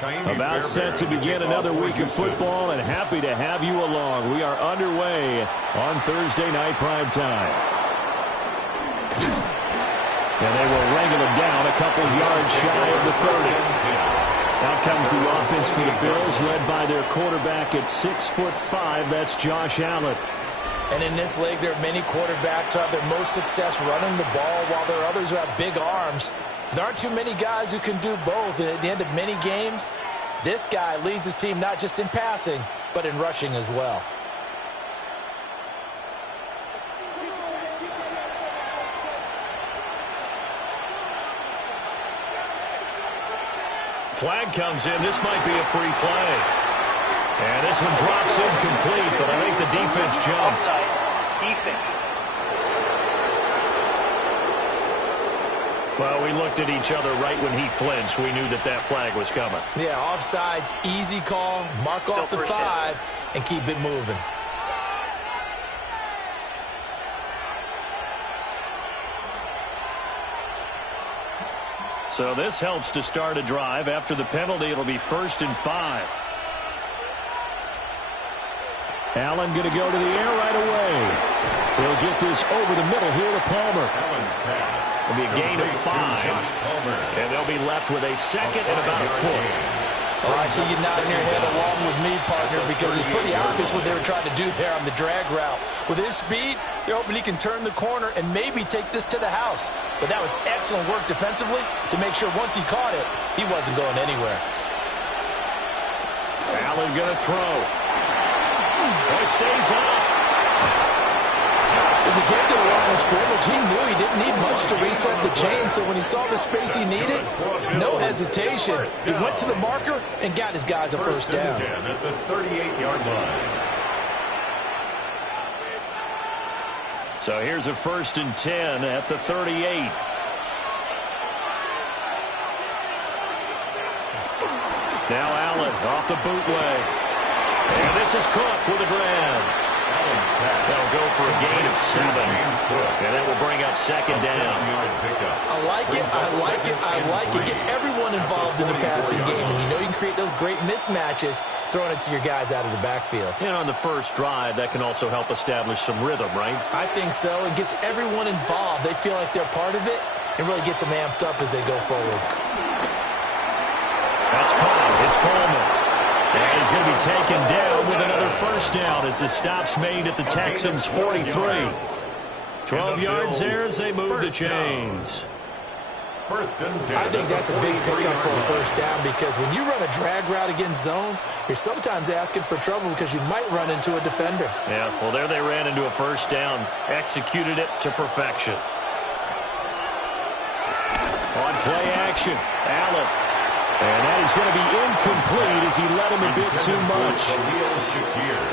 About set to begin another week of football, and happy to have you along. We are underway on Thursday night prime time. And they will wrangle him down a couple yards shy of the 30. Out comes the offense for the Bills, led by their quarterback at 6'5". That's Josh Allen. And in this league, there are many quarterbacks who have their most success running the ball, while there are others who have big arms. There aren't too many guys who can do both, and at the end of many games, this guy leads his team not just in passing, but in rushing as well. Flag comes in. This might be a free play. And this one drops incomplete, but I think the defense jumped. Defense. Well, we looked at each other right when he flinched. We knew that that flag was coming. Yeah, offsides, easy call, mark off the 5, and keep it moving. So this helps to start a drive. After the penalty, it'll be 1st and 5. Allen going to go to the air right away. He'll get this over the middle here to Palmer. Allen's pass. It'll be a gain of 5. And they'll be left with a second and about a foot. Oh, I see you nodding your head along with me, partner, because it's pretty obvious what they were trying to do there on the drag route. With his speed, they're hoping he can turn the corner and maybe take this to the house. But that was excellent work defensively to make sure once he caught it, he wasn't going anywhere. Allen going to throw. Boy, stays up. As he came to the line of scrimmage, he knew he didn't need much to reset the chain, so when he saw the space he needed, no hesitation. He went to the marker and got his guys a first down. At the 38-yard line. So here's a 1st and 10 at the 38. Now Allen off the bootleg. And this is Cook with a grab. They'll go for a gain of 7. And that will bring up 2nd down. I like it, I like it, I like it. Get everyone involved in the passing game. And you know you can create those great mismatches throwing it to your guys out of the backfield. And on the first drive, that can also help establish some rhythm, right? I think so. It gets everyone involved. They feel like they're part of it and really gets them amped up as they go forward. That's caught. It's Coleman. And he's going to be taken down with another first down as the stop's made at the Texans' 43. 12 yards there as they move the chains. 1st and 10. I think that's a big pickup for a first down because when you run a drag route against zone, you're sometimes asking for trouble because you might run into a defender. Yeah, well, there they ran into a first down. Executed it to perfection. On play action, Allen. And that is going to be incomplete as he led him a bit too much.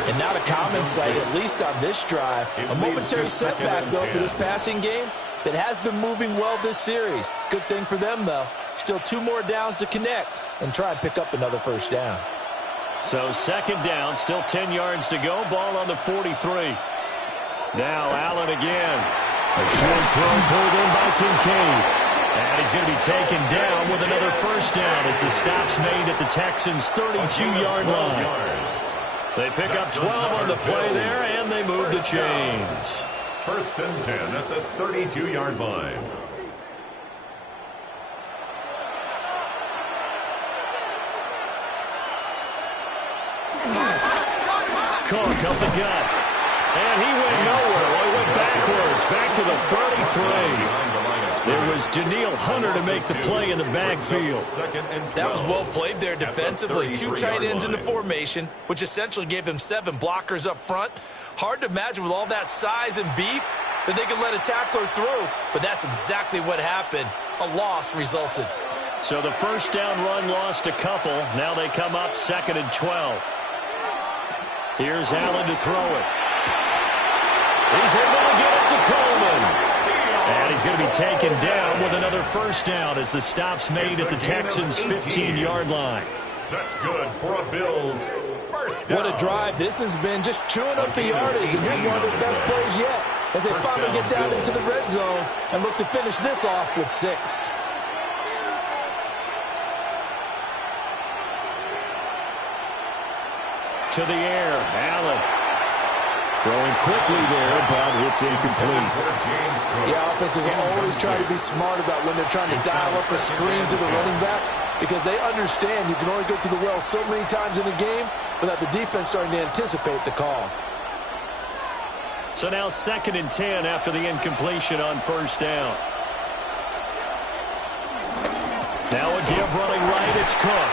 And not a common sight, at least on this drive. A momentary setback, though, for this passing game that has been moving well this series. Good thing for them, though. Still 2 more downs to connect and try and pick up another first down. So 2nd down, still 10 yards to go. Ball on the 43. Now Allen again. A short throw pulled in by Kincaid. And he's going to be taken down with another first down as the stop's made at the Texans' 32-yard line. They pick up 12 on the play there, and they move the chains. 1st and 10 at the 32-yard line. Cook up the gut. And he went nowhere. Well, he went backwards, back to the 33. There was Danielle Hunter to make the play in the backfield. That was well played there defensively. 2 tight ends in the formation, which essentially gave them 7 blockers up front. Hard to imagine with all that size and beef that they could let a tackler through, but that's exactly what happened. A loss resulted. So the first down run lost a couple. Now they come up 2nd and 12. Here's Allen to throw it. He's able to get it to Coleman. And he's going to be taken down with another first down as the stop's made at the Texans' 15-yard line. That's good for a Bills first down. What a drive this has been, just chewing up the yardage. And here's one of their best plays yet as they finally get down into the red zone and look to finish this off with 6. to the air. Allen throwing quickly there, but it's incomplete. Yeah, offenses always try to be smart about when they're trying to dial up a screen to the running back, because they understand you can only go to the well so many times in a game without the defense starting to anticipate the call. So now 2nd and 10 after the incompletion on first down. Now a give running right, it's Cook.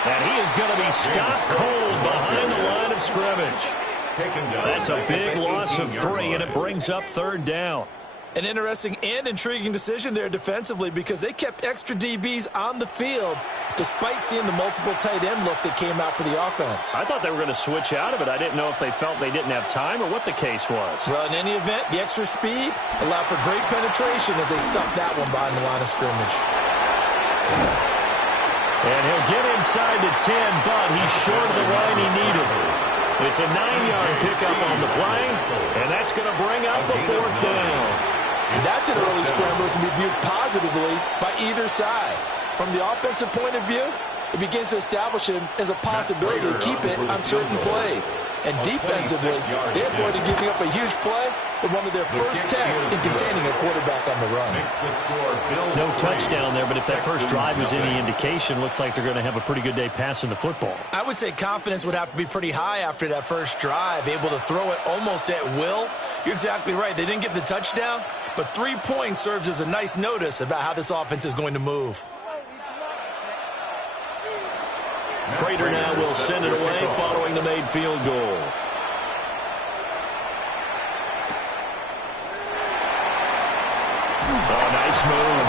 And he is going to be stopped cold behind the line of scrimmage. That's a big loss of 3, and it brings up 3rd down. An interesting and intriguing decision there defensively, because they kept extra DBs on the field despite seeing the multiple tight end look that came out for the offense. I thought they were going to switch out of it. I didn't know if they felt they didn't have time or what the case was. Well, in any event, the extra speed allowed for great penetration as they stuffed that one behind the line of scrimmage. And he'll get inside the 10, but he's short of the line he needed. It's a 9-yard pickup on the play, and that's going to bring up a 4th down. And that's an early scramble that can be viewed positively by either side. From the offensive point of view, it begins to establish him as a possibility to keep it on certain plays. And defensively, they avoided giving up a huge play with one of their first tests in containing a quarterback on the run. No touchdown there, but if that first drive was any indication, looks like they're going to have a pretty good day passing the football. I would say confidence would have to be pretty high after that first drive, able to throw it almost at will. You're exactly right. They didn't get the touchdown, but 3 points serves as a nice notice about how this offense is going to move. Prater now will send it away following the made field goal. Oh, nice move.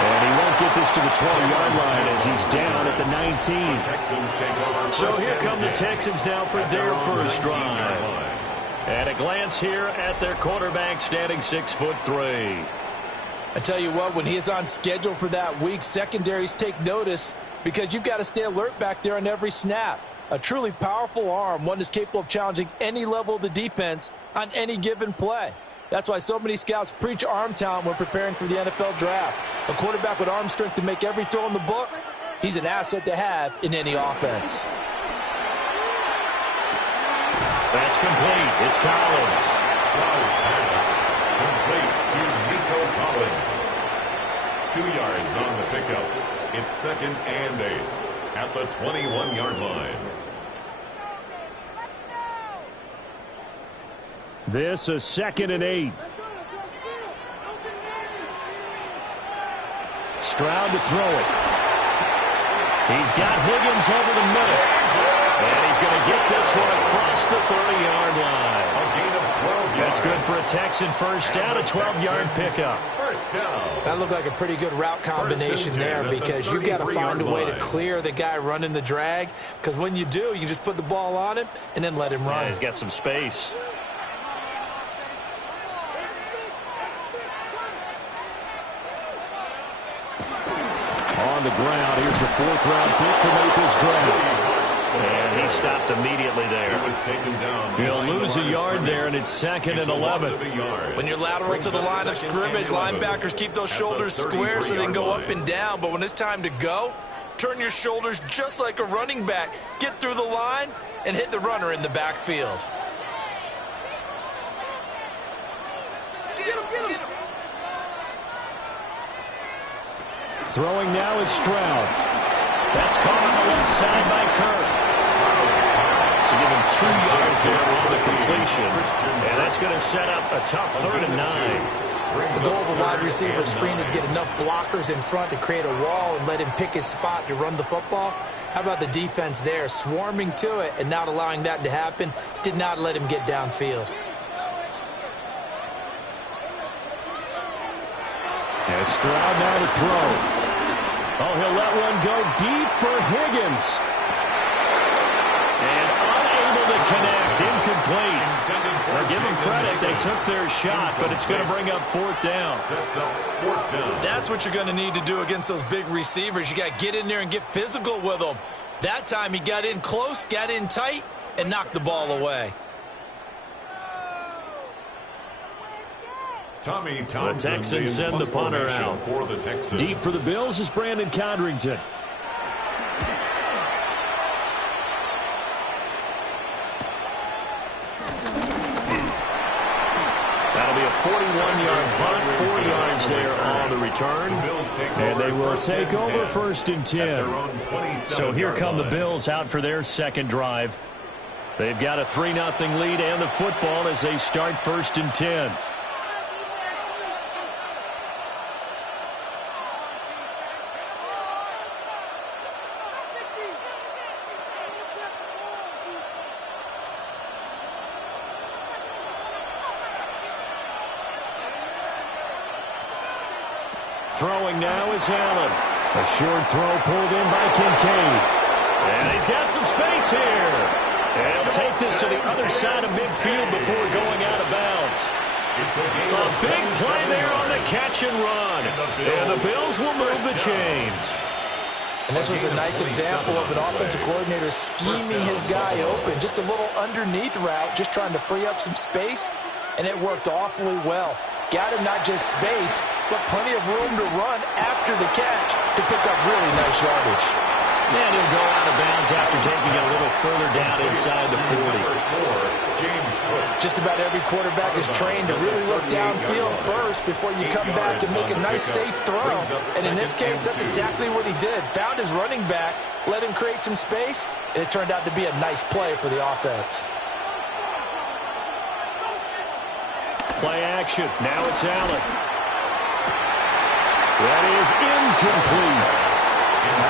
And he won't get this to the 20-yard line as he's down at the 19. So here come the Texans now for their first drive. And a glance here at their quarterback standing 6'3". I tell you what, when he is on schedule for that week, secondaries take notice, because you've got to stay alert back there on every snap. A truly powerful arm, one that's capable of challenging any level of the defense on any given play. That's why so many scouts preach arm talent when preparing for the NFL draft. A quarterback with arm strength to make every throw in the book, he's an asset to have in any offense. That's complete. It's Collins. Complete to Nico Collins. 2 yards on the pickup. It's 2nd and 8 at the 21-yard line. This is 2nd and 8. Stroud to throw it. He's got Higgins over the middle. And he's going to get this one across the 30-yard line. A gain of 12 yards. That's good for a Texan first down, a 12-yard pickup. First down. That looked like a pretty good route combination there, because you've got to find a way to clear the guy running the drag, because when you do, you just put the ball on him and then let him run. Yeah, he's got some space. On the ground, here's the 4th-round pick for Maples draft. And he stopped immediately there. He was taken down. He'll lose a yard there, and it's 2nd and 11. When you're lateral to the line of scrimmage, linebackers keep those shoulders square so they can go up and down. But when it's time to go, turn your shoulders just like a running back. Get through the line and hit the runner in the backfield. Throwing now is Stroud. That's caught on the left side by Kirk. So give him 2 yards there on the completion. And that's going to set up a tough 3rd and 9. The goal of a wide receiver screen is get enough blockers in front to create a wall and let him pick his spot to run the football. How about the defense there, swarming to it and not allowing that to happen? Did not let him get downfield. And Stroud now to throw. Oh, he'll let one go deep for Higgins. And unable to connect, incomplete. Now give them credit, they took their shot, but it's going to bring up 4th down. That's what you're going to need to do against those big receivers. You got to get in there and get physical with them. That time he got in close, got in tight, and knocked the ball away. The Texans send the punter out. Deep for the Bills is Brandon Codrington. That'll be a 41-yard punt, 4 yards there on the return. And they will take over 1st and 10. So here come the Bills out for their second drive. They've got a 3-0 lead and the football as they start 1st and 10. Throwing now is Allen. A short throw pulled in by Kincaid. And he's got some space here. And he'll take this to the other side of midfield before going out of bounds. A big play there on the catch and run. And the Bills will move the chains. And this was a nice example of an offensive coordinator scheming his guy open. Just a little underneath route, just trying to free up some space. And it worked awfully well. Got him not just space, but plenty of room to run after the catch to pick up really nice yardage. And he'll go out of bounds after taking it a little further down inside the 40. Just about every quarterback is trained to really look downfield first before you come back and make a nice, safe throw. And in this case, that's exactly what he did. Found his running back, let him create some space, and it turned out to be a nice play for the offense. Play action. Now it's Allen. That is incomplete.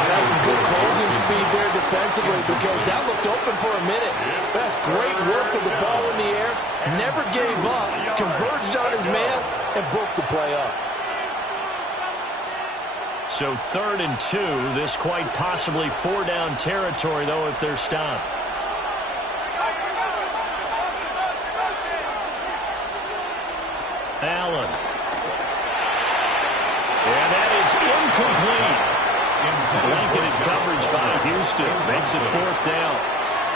That's some good closing speed there defensively because that looked open for a minute. That's great work with the ball in the air. Never gave up. Converged on his man and broke the play up. So 3rd and 2. This quite possibly 4-down territory, though, if they're stopped. Allen. And that is incomplete. Blanketed coverage by Houston. Makes it 4th down.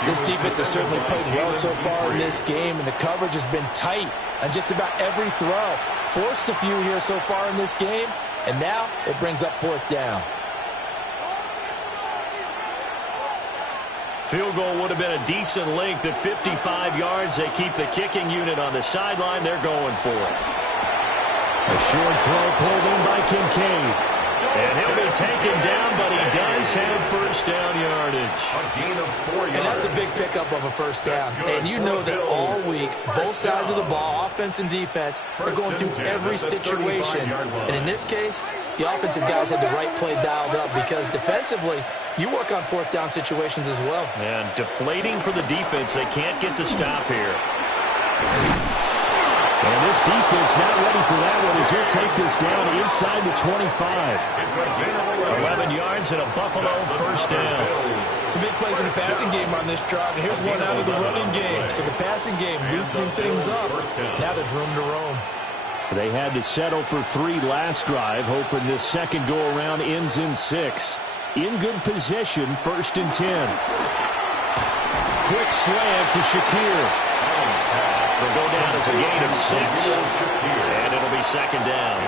This defense has certainly played well so far in this game, and the coverage has been tight on just about every throw. Forced a few here so far in this game, and now it brings up 4th down. Field goal would have been a decent length at 55 yards. They keep the kicking unit on the sideline. They're going for it. A short throw pulled in by Kincaid. And he'll be taken down, but he does have 1st down yardage. And that's a big pickup of a 1st down. And you know that all week, both sides of the ball, offense and defense, are going through every situation. And in this case, the offensive guys had the right play dialed up because defensively, you work on 4th down situations as well. And deflating for the defense. They can't get the stop here. And this defense not ready for that one as he'll take this down inside the 25. 11 yards and a Buffalo 1st down. Some big plays in the passing game on this drive, and here's one out of the running game. So the passing game loosening things up. Now there's room to roam. They had to settle for 3 last drive, hoping this second go-around ends in 6. In good position, 1st and 10. Quick slant to Shakir. It'll go down as a gain of 6, and it'll be 2nd down.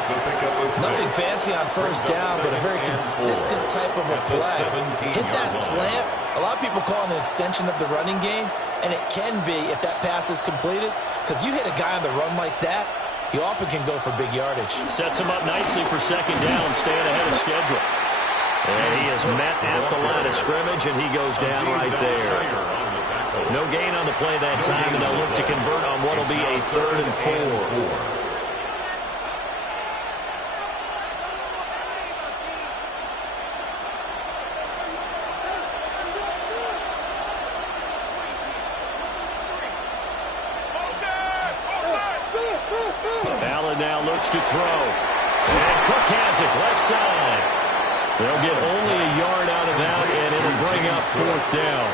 Nothing fancy on 1st down, but a very consistent type of a play. Hit that slant. A lot of people call it an extension of the running game, and it can be if that pass is completed, because you hit a guy on the run like that, he often can go for big yardage. Sets him up nicely for 2nd down, staying ahead of schedule. And he is met at the line of scrimmage, and he goes down right there. No gain on the play that time, and they'll look to convert on what will be a 3rd and 4. Allen now looks to throw. And Cook has it left side. They'll get only a yard out of that, and it'll bring up 4th down.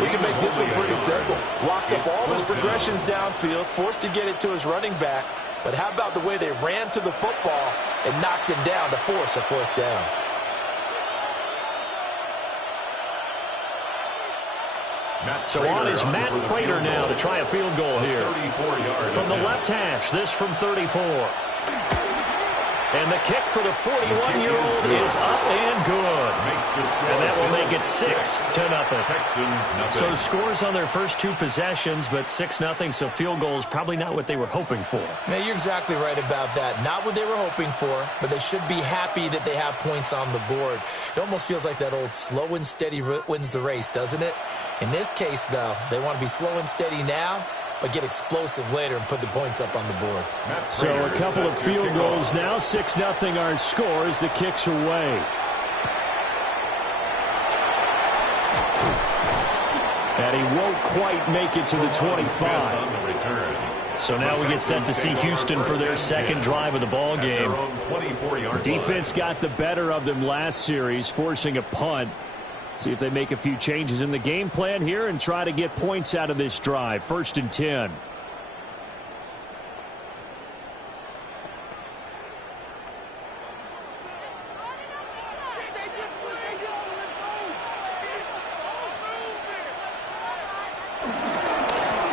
We can make this one pretty simple. Locked up all his progressions downfield, forced to get it to his running back. But how about the way they ran to the football and knocked him down to force a 4th down? So on is Matt Prater now to try a field goal here. From the left hash, this from 34. And the kick for the 41-year-old is up and good. And that will make it 6-0. Texans, So scores on their first 2 possessions, but 6-0, so field goals probably not what they were hoping for. Man, you're exactly right about that. Not what they were hoping for, but they should be happy that they have points on the board. It almost feels like that old slow and steady wins the race, doesn't it? In this case, though, they want to be slow and steady now, but get explosive later and put the points up on the board. So a couple of field goals now. 6-0 our score as the kicks away. And he won't quite make it to the 25. So now we get set to see Houston for their second drive of the ball game. Defense got the better of them last series, forcing a punt. See if they make a few changes in the game plan here and try to get points out of this drive. 1st and 10.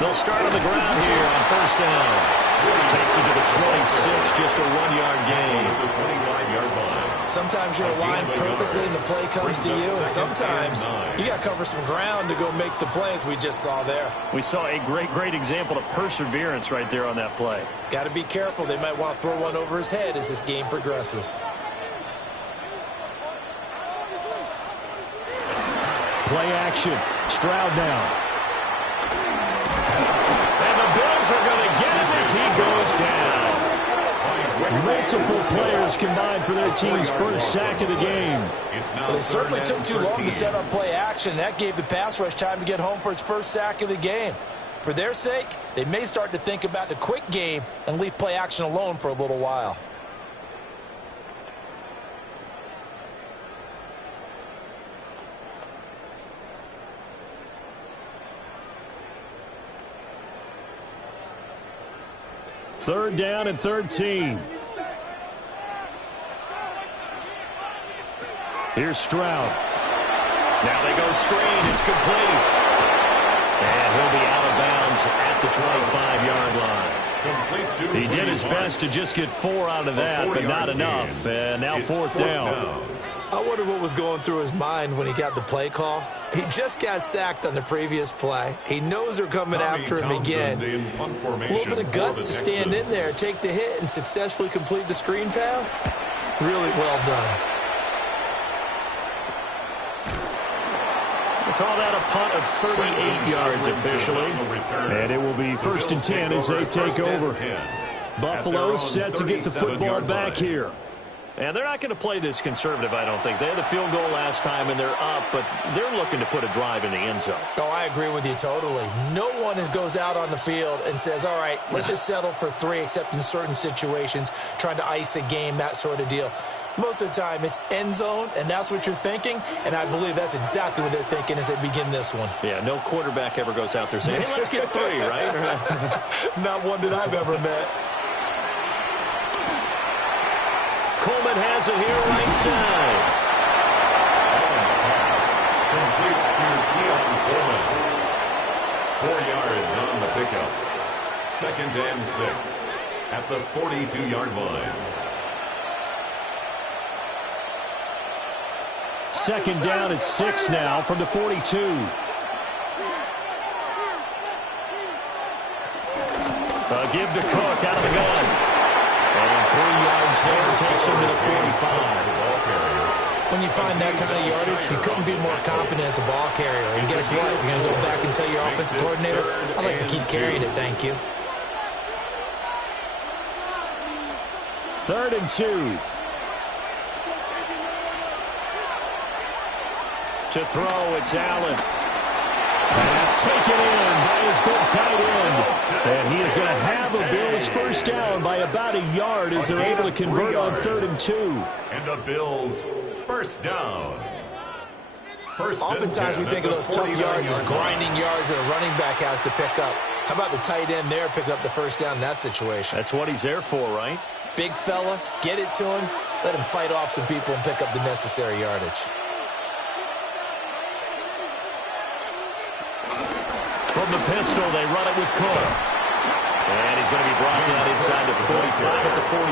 They'll start on the ground here on 1st down. Takes it to the 26, just a 1-yard gain. The 25-yard line. Sometimes you're aligned perfectly and the play comes to you, and sometimes you got to cover some ground to go make the plays we just saw there. We saw a great example of perseverance right there on that play. Got to be careful. They might want to throw one over his head as this game progresses. Play action. Stroud now. And the Bills are going to get him as he goes down. Multiple players combined for their team's first sack of the game. Well, it certainly took too long to set up play action. That gave the pass rush time to get home for its first sack of the game. For their sake, they may start to think about the quick game and leave play action alone for a little while. Third down and 13. Here's Stroud. Now they go screen. It's complete. And he'll be out of bounds at the 25-yard line. He did his best to just get 4 out of that, but not enough. And now 4th down. I wonder what was going through his mind when he got the play call. He just got sacked on the previous play. He knows they're coming after him again. A little bit of guts to stand in there, take the hit, and successfully complete the screen pass. Really well done. We'll call that a punt of 38 yards officially. And it will be 1st and 10 as they take over. Buffalo set to get the football back here. And they're not going to play this conservative, I don't think. They had a field goal last time, and they're up, but they're looking to put a drive in the end zone. Oh, I agree with you totally. No one goes out on the field and says, all right, let's just settle for 3, except in certain situations, trying to ice a game, that sort of deal. Most of the time, it's end zone, and that's what you're thinking, and I believe that's exactly what they're thinking as they begin this one. Yeah, no quarterback ever goes out there saying, hey, let's get 3, right? Not one that I've ever met. Coleman has it here right side. Complete to Keon Coleman. 4 yards on the pickup. 2nd and 6 at the 42-yard line. 2nd down at 6 now from the 42. Give to Cook out of the gun. And 3 yards there takes him to the 45. When you find that kind of yardage, you couldn't be more confident as a ball carrier. And guess what? You're going to go back and tell your offensive coordinator, I'd like to keep carrying it, thank you. 3rd and 2. To throw, it's Allen. Pass taken in by his big tight end. And he is going to have a Bills first down by about a yard as they're able to convert on 3rd and 2. And the Bills first down. Oftentimes we think of those tough yards as grinding yards that a running back has to pick up. How about the tight end there picking up the first down in that situation? That's what he's there for, right? Big fella, get it to him, let him fight off some people and pick up the necessary yardage. From the pistol, they run it with Cook. And he's going to be brought down inside the 45 at the 43.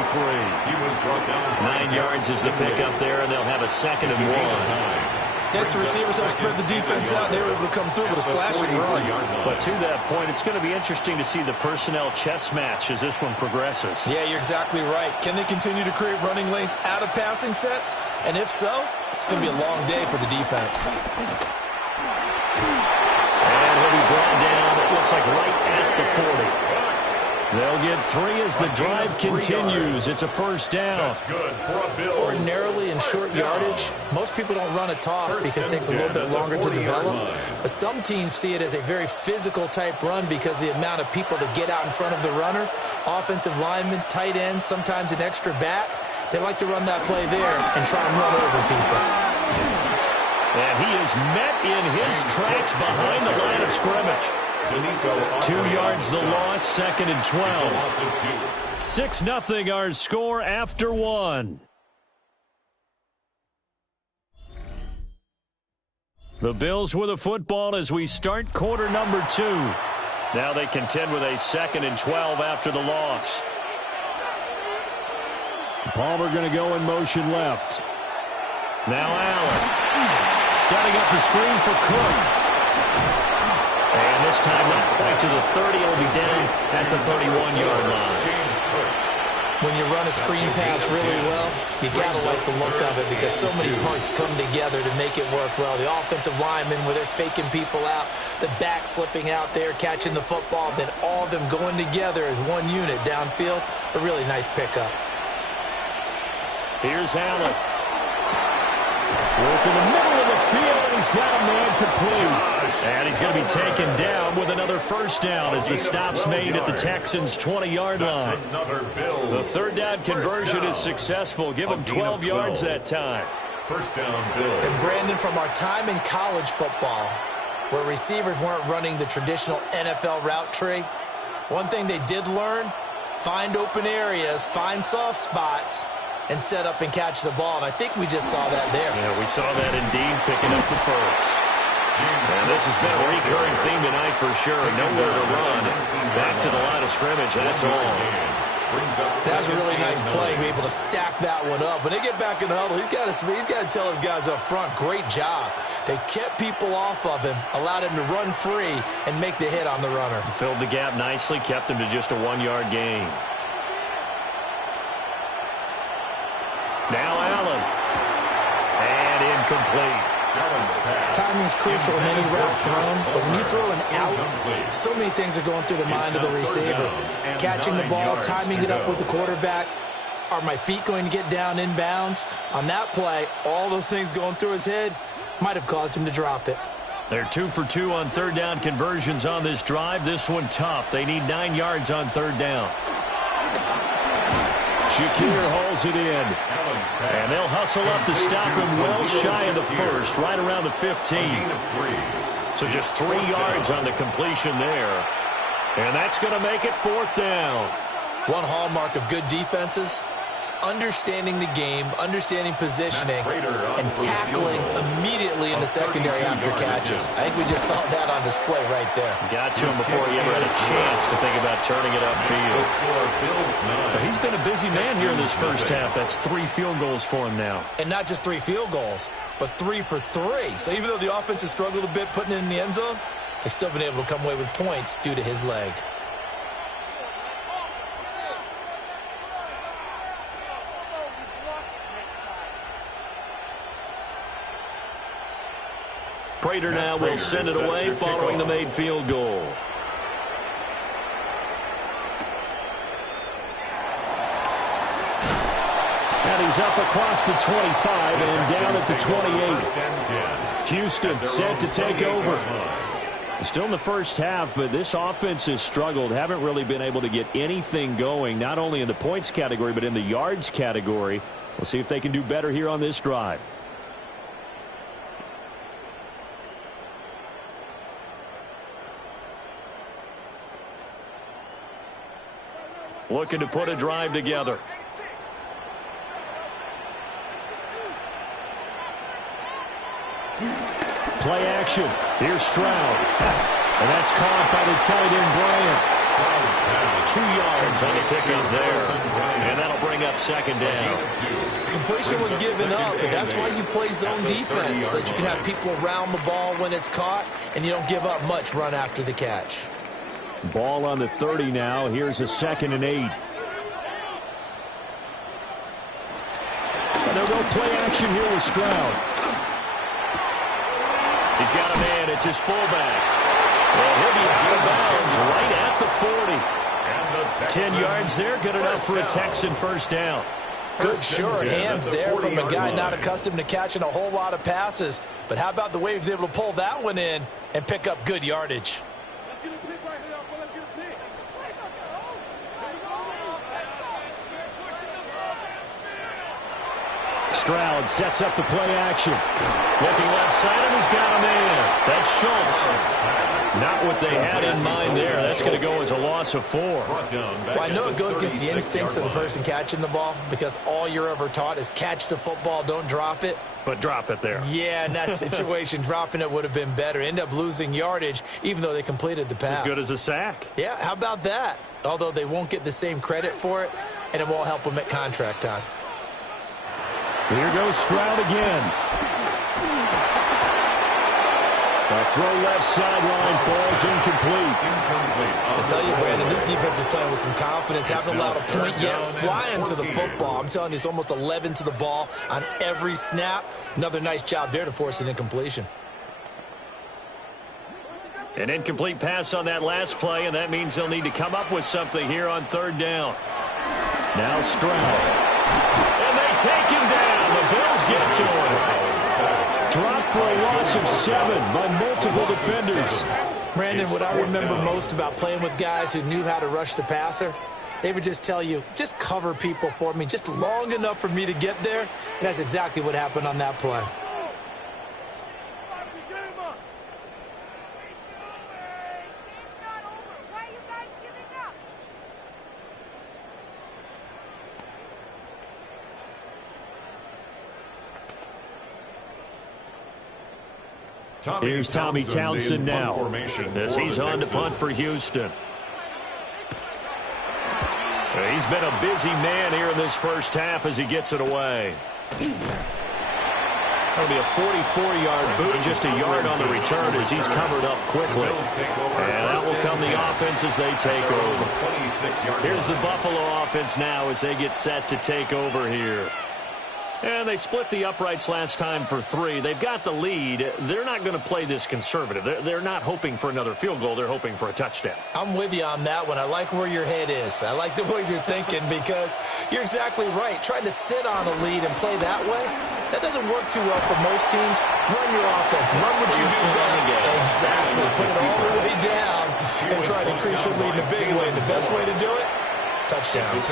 He was brought down 9 yards is the pickup there, and they'll have a 2nd and 1. Yes, the receivers have spread the defense out. They were able to come through with a slashing run. But to that point, it's going to be interesting to see the personnel chess match as this one progresses. Yeah, you're exactly right. Can they continue to create running lanes out of passing sets? And if so, it's going to be a long day for the defense. And he'll be brought down, it looks like right at the 40. They'll get 3 as the drive continues. It's a 1st down. Ordinarily in short yardage, most people don't run a toss because it takes a little bit longer to develop. But some teams see it as a very physical type run because the amount of people that get out in front of the runner, offensive linemen, tight ends, sometimes an extra back, they like to run that play there and try and run over people. And he is met in his tracks behind the line of scrimmage. 2 yards the loss, 2nd and 12. 6-0 our score after 1. The Bills with a football as we start quarter number 2. Now they contend with a 2nd and 12 after the loss. Palmer going to go in motion left. Now Allen setting up the screen for Cook. And this time not quite to the 30. It'll be down at the 31-yard line. When you run a screen pass really well, you got to like the look of it because so many parts come together to make it work well. The offensive linemen, where they're faking people out, the back slipping out there, catching the football, then all of them going together as one unit downfield. A really nice pickup. Here's Allen. Work in the middle of the field, and he's got a man complete. And he's going to be taken down with another 1st down as the stop's made at the Texans' 20-yard line. The 3rd down conversion is successful. Give him 12 yards that time. 1st down, Bill. And Brandon, from our time in college football, where receivers weren't running the traditional NFL route tree, one thing they did learn, find open areas, find soft spots, and set up and catch the ball. And I think we just saw that there. Yeah, we saw that indeed, picking up the 1st. And this has been a recurring theme tonight for sure. Nowhere to run. Back to the line of scrimmage, that's all. That's a really nice play, to be able to stack that one up. When they get back in the huddle, he's got to tell his guys up front, great job. They kept people off of him, allowed him to run free and make the hit on the runner. Filled the gap nicely, kept him to just a 1-yard gain. Now Allen. And incomplete. Timing is crucial in any route thrown, but when you throw an out, so many things are going through the mind of the receiver. Catching the ball, timing it up with the quarterback. Are my feet going to get down inbounds? On that play, all those things going through his head might have caused him to drop it. They're 2 for 2 on 3rd down conversions on this drive. This one tough. They need 9 yards on 3rd down. Shakir hauls it in. And they'll hustle up to stop him well shy of the 1st, right around the 15. So just 3 yards on the completion there. And that's going to make it 4th down. One hallmark of good defenses is understanding the game, understanding positioning, and tackling immediately in the secondary after catches. I think we just saw that on display right there. Got to him before he ever had a chance to think about turning it upfield. So he's been a busy man here in this 1st half. That's 3 field goals for him now. And not just 3 field goals, but 3 for 3. So even though the offense has struggled a bit putting it in the end zone, they've still been able to come away with points due to his leg. Prater now will send it away following the made field goal. And he's up across the 25 and down at the 28. Houston set to take over. Still in the 1st half, but this offense has struggled. Haven't really been able to get anything going, not only in the points category, but in the yards category. We'll see if they can do better here on this drive. Looking to put a drive together. Play action. Here's Stroud. And that's caught by the tight end, Bryant. 2 yards on the pickup there. And that'll bring up second down. Completion was given up, but that's why you play zone defense, so that you can have people around the ball when it's caught, and you don't give up much run after the catch. Ball on the 30 now. Here's a 2nd and 8. And they'll go play action here with Stroud. He's got a man. It's his fullback. And he'll be out of bounds right at the 40. 10 yards there. Good enough for a Texan first down. Good, sure hands there from a guy not accustomed to catching a whole lot of passes. But how about the way he was able to pull that one in and pick up good yardage? Stroud sets up the play action. Looking left side, and he's got a man. That's Schultz. Not what they had in mind there. That's going to go as a loss of 4. Well, I know it goes against the instincts of the person catching the ball, because all you're ever taught is catch the football, don't drop it. But drop it there. Yeah, in that situation, dropping it would have been better. End up losing yardage, even though they completed the pass. As good as a sack. Yeah, how about that? Although they won't get the same credit for it, and it won't help them at contract time. Here goes Stroud again. The throw left sideline falls incomplete. I tell you, Brandon, this defense is playing with some confidence. Haven't allowed a point yet. Flying to the football. I'm telling you, it's almost 11 to the ball on every snap. Another nice job there to force an incompletion. An incomplete pass on that last play, and that means they'll need to come up with something here on 3rd down. Now Stroud. And they take him down. The Bills get to him. Dropped for a loss of 7 by multiple defenders. Brandon, what I remember most about playing with guys who knew how to rush the passer, they would just tell you, just cover people for me, just long enough for me to get there. And that's exactly what happened on that play. Here's Tommy Townsend now, as he's on to punt for Houston. He's been a busy man here in this first half as he gets it away. That'll be a 44-yard boot, just a yard on the return as he's covered up quickly. And that will come the offense as they take over. Here's the Buffalo offense now as they get set to take over here. And they split the uprights last time for 3. They've got the lead. They're not going to play this conservative. They're not hoping for another field goal. They're hoping for a touchdown. I'm with you on that one. I like where your head is. I like the way you're thinking, because you're exactly right. Trying to sit on a lead and play that way, that doesn't work too well for most teams. Run your offense. Run what you do best. Exactly. Put it all the way down and try to increase your lead in a big way. And the best way to do it? Touchdowns.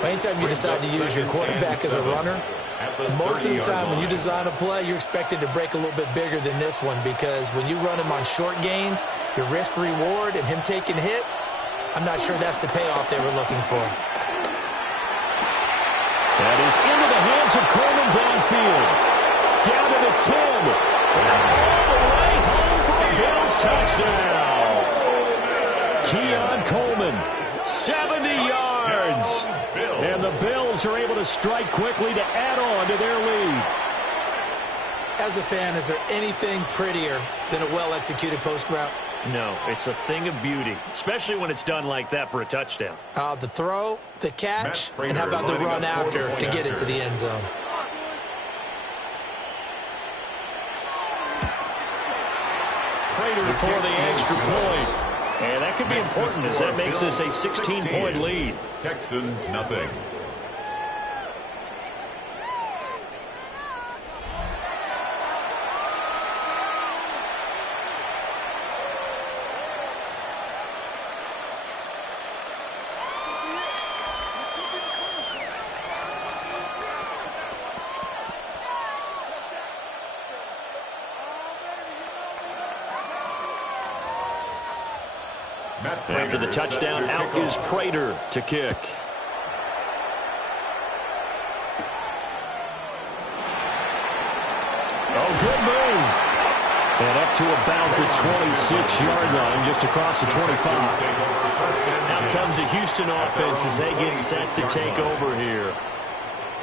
Anytime you decide to use your quarterback as a runner, most of the time when you design a play, you're expected to break a little bit bigger than this one, because when you run him on short gains, your risk-reward and him taking hits, I'm not sure that's the payoff they were looking for. That is into the hands of Coleman downfield. Down to the 10. All the way home for a Bills touchdown. Keon Coleman. 70 yards. And the Bills are able to strike quickly to add on to their lead. As a fan, is there anything prettier than a well-executed post route? No, it's a thing of beauty, especially when it's done like that for a touchdown. The throw, the catch, and how about the run after to get it to the end zone? Prater for the extra point. And that could be important, as that makes this a 16-point lead. Texans, nothing. After the touchdown, out is Prater to kick. Oh, good move. And up to about the 26-yard line, just across the 25. Out comes the Houston offense as they get set to take over here.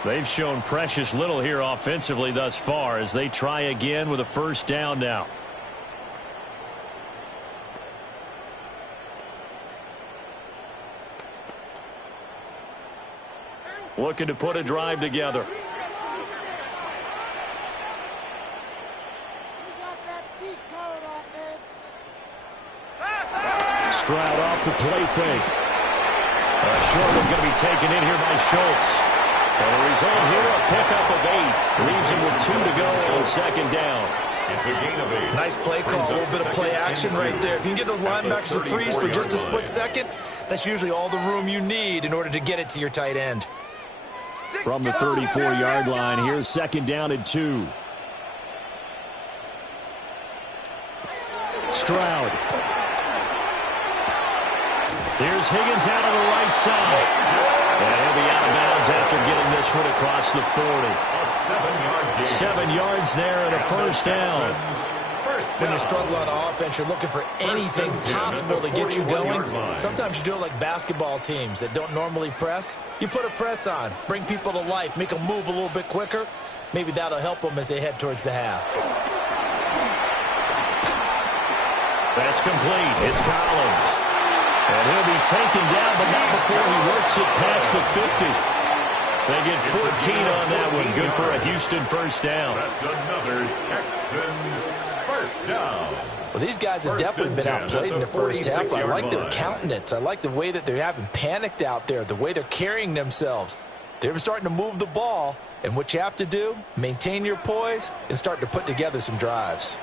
They've shown precious little here offensively thus far as they try again with a first down now. Looking to put a drive together. Stroud off the play fake. Short one going to be taken in here by Schultz. And the result here, a pickup of 8. Leaves him with 2 to go on second down. It's a gain of 8. Nice play call, a little bit of play action right there. If you can get those linebackers to freeze for just a split second, that's usually all the room you need in order to get it to your tight end. From the 34-yard line, here's second down and 2. Stroud. Here's Higgins out of the right side. And he'll be out of bounds after getting this one across the 40. A 7-yard gain. 7 yards there and a first down. When you struggle on offense, you're looking for anything possible to get you going. Sometimes you do it like basketball teams that don't normally press. You put a press on, bring people to life, make them move a little bit quicker. Maybe that'll help them as they head towards the half. That's complete. It's Collins. And he'll be taken down, but not before he works it past the 50. They get 14 on that one. Good for a Houston first down. That's another Texans first down. Well, these guys have definitely been outplayed in the first half. I like their countenance. I like the way that they haven't panicked out there, the way they're carrying themselves. They're starting to move the ball, and what you have to do, maintain your poise and start to put together some drives.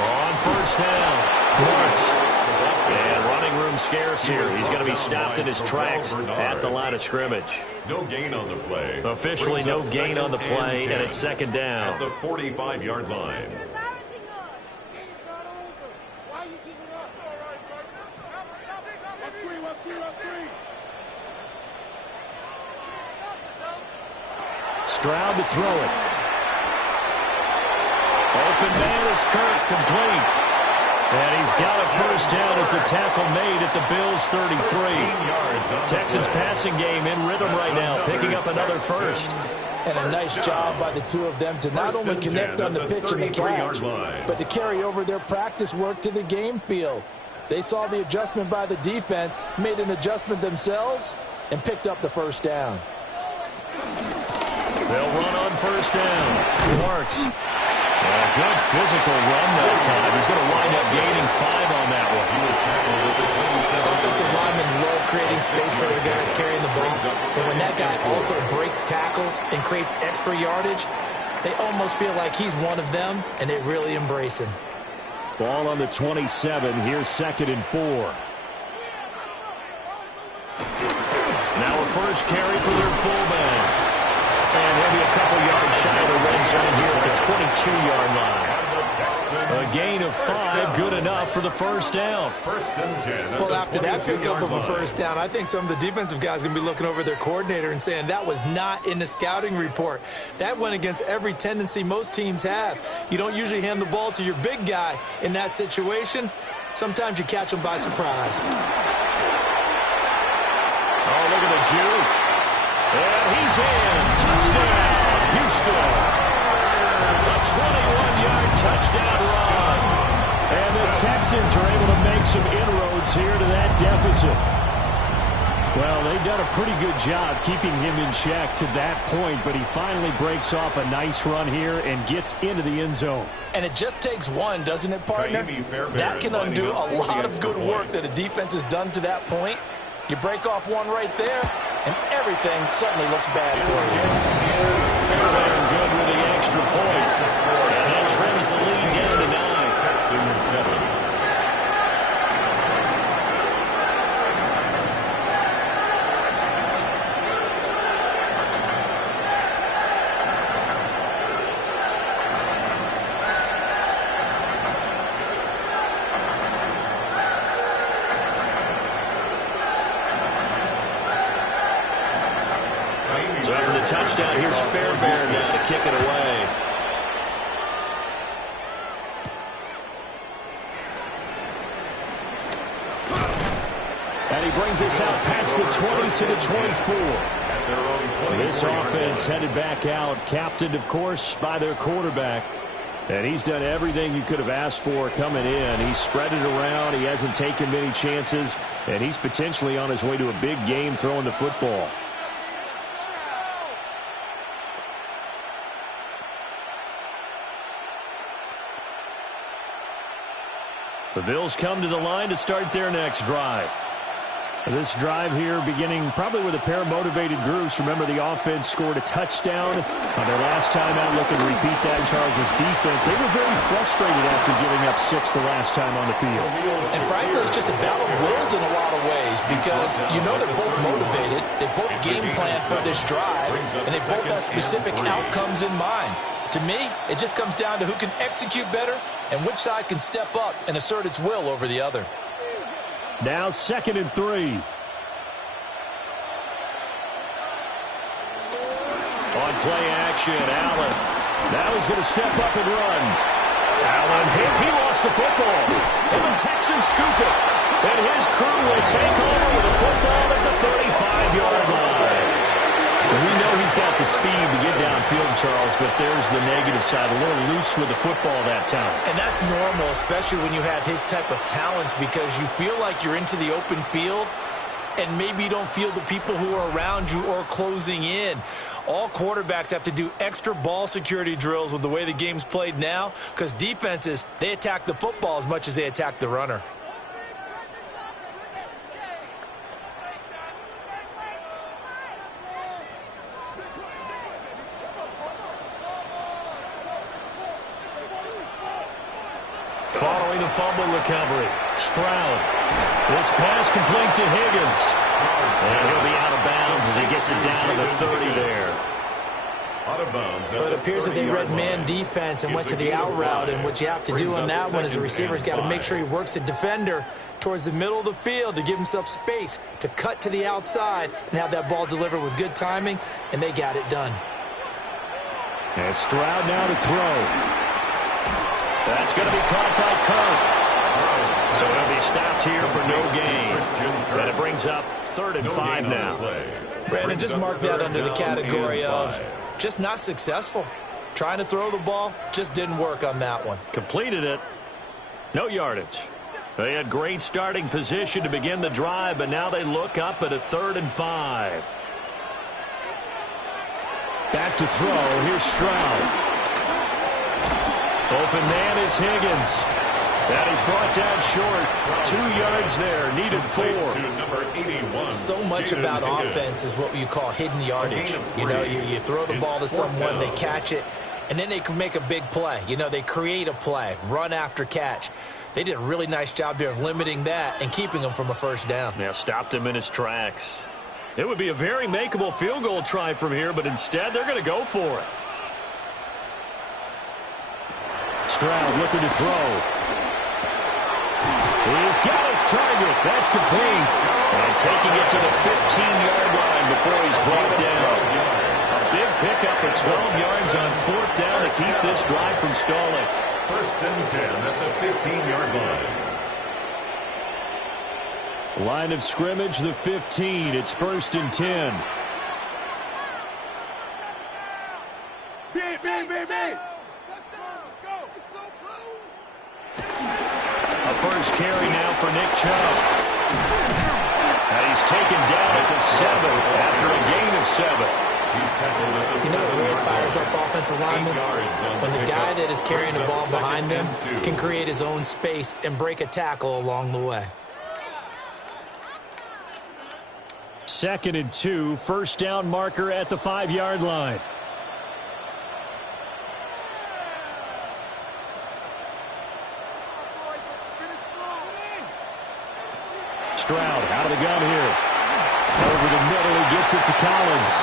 On first down. Lawrence. And running room scarce here. He's going to be stopped in his tracks at the line of scrimmage. No gain on the play. Officially no gain on the play, and it's second down. At the 45-yard line. Stroud to throw it. Open man is Kirk, complete. And he's got a first down as a tackle made at the Bills' 33. Texans passing game in rhythm right now, picking up another first. And a nice job by the two of them to not only connect on the pitch and the catch, but to carry over their practice work to the game field. They saw the adjustment by the defense, made an adjustment themselves, and picked up the first down. They'll run on first down. Works. A good physical run that time. He's going to wind up gaining 5 on that one. He was tackled with his 27. Offensive linemen love creating space for their guys carrying the ball. But when that guy also breaks tackles and creates extra yardage, they almost feel like he's one of them, and they really embrace him. Ball on the 27. Here's second and 4. Now a first carry for their fullback. And he'll be a couple yards shy of the red zone here at the 22-yard line. A gain of 5, good enough for the first down. First and 10. Well, after that pickup of a first down, I think some of the defensive guys are going to be looking over their coordinator and saying that was not in the scouting report. That went against every tendency most teams have. You don't usually hand the ball to your big guy in that situation. Sometimes you catch them by surprise. Oh, look at the juke. And he's in. Touchdown, Houston. A 21-yard touchdown run. And the Texans are able to make some inroads here to that deficit. Well, they've done a pretty good job keeping him in check to that point, but he finally breaks off a nice run here and gets into the end zone. And it just takes one, doesn't it, partner? That can undo a lot of good work that a defense has done to that point. You break off one right there, and everything suddenly looks bad for you. Fairbairn good with the extra point. And that trims the lead down to 9. Texans 7. So after the touchdown, here's Fairbairn now to kick it away. And he brings us out past the 20 to the 24. This offense headed back out, captained, of course, by their quarterback. And he's done everything you could have asked for coming in. He's spread it around. He hasn't taken many chances. And he's potentially on his way to a big game throwing the football. The Bills come to the line to start their next drive. This drive here beginning probably with a pair of motivated groups. Remember, the offense scored a touchdown on their last time out. Looking to repeat that in Charles' defense. They were very frustrated after giving up 6 the last time on the field. And frankly, it's just a battle of wills in a lot of ways because you know they're both motivated. They both game plan for this drive, and they both have specific outcomes in mind. To me, it just comes down to who can execute better and which side can step up and assert its will over the other. Now 2nd and 3. On play action, Allen. Now he's going to step up and run. Allen hit. He lost the football. And the Texans scoop it. And his crew will take over with the football at the 35-yard line. And we know he's got the speed to get downfield, Charles, but there's the negative side. A little loose with the football that time. And that's normal, especially when you have his type of talents, because you feel like you're into the open field and maybe you don't feel the people who are around you or closing in. All quarterbacks have to do extra ball security drills with the way the game's played now because defenses, they attack the football as much as they attack the runner. Following the fumble recovery, Stroud. This pass complete to Higgins. And he'll be out of bounds as he gets it down to the 30 there. Out of bounds. Well, it appears that they read man defense and went to the out route, and what you have to do on that one is the receiver's got to make sure he works the defender towards the middle of the field to give himself space to cut to the outside and have that ball delivered with good timing, and they got it done. And Stroud now to throw. That's going to be caught by Kirk. So it'll be stopped here for no gain. And it brings up 3rd and 5 now. Brandon, just mark that under the category of just not successful. Trying to throw the ball, just didn't work on that one. Completed it. No yardage. They had great starting position to begin the drive, but now they look up at a 3rd and 5. Back to throw. Here's Stroud. Open man is Higgins. That is brought down short. 2 yards there. Needed 4. So much about offense is what you call hidden yardage. You know, you throw the ball to someone, they catch it, and then they can make a big play. You know, they create a play, run after catch. They did a really nice job there of limiting that and keeping him from a first down. Yeah, stopped him in his tracks. It would be a very makeable field goal try from here, but instead they're going to go for it. Stroud looking to throw. He's got his target. That's complete. And taking it to the 15-yard line before he's brought down. A big pickup at 12 yards on 4th down to keep this drive from stalling. 1st and 10 at the 15-yard line. Line of scrimmage, the 15. It's 1st and 10. A first carry now for Nick Chubb. And he's taken down at the 7 after a gain of 7. You know what really fires up offensive linemen? When the guy that is carrying the ball behind them can create his own space and break a tackle along the way. 2nd and 2, 1st down marker at the 5-yard line. Stroud out of the gun here. Over the middle, he gets it to Collins.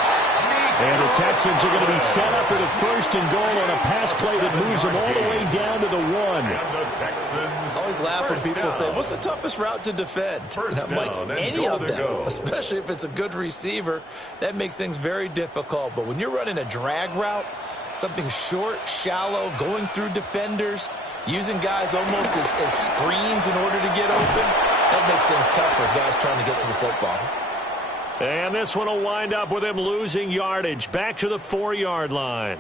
And the Texans are going to be set up at a 1st and goal on a pass play that moves them all the way down to the 1. I always laugh when people say, what's the toughest route to defend? And I'm like, any of them, especially if it's a good receiver, that makes things very difficult. But when you're running a drag route, something short, shallow, going through defenders, using guys almost as screens in order to get open, That makes things tough for guys trying to get to the football. And this one will wind up with him losing yardage back to the 4-yard line.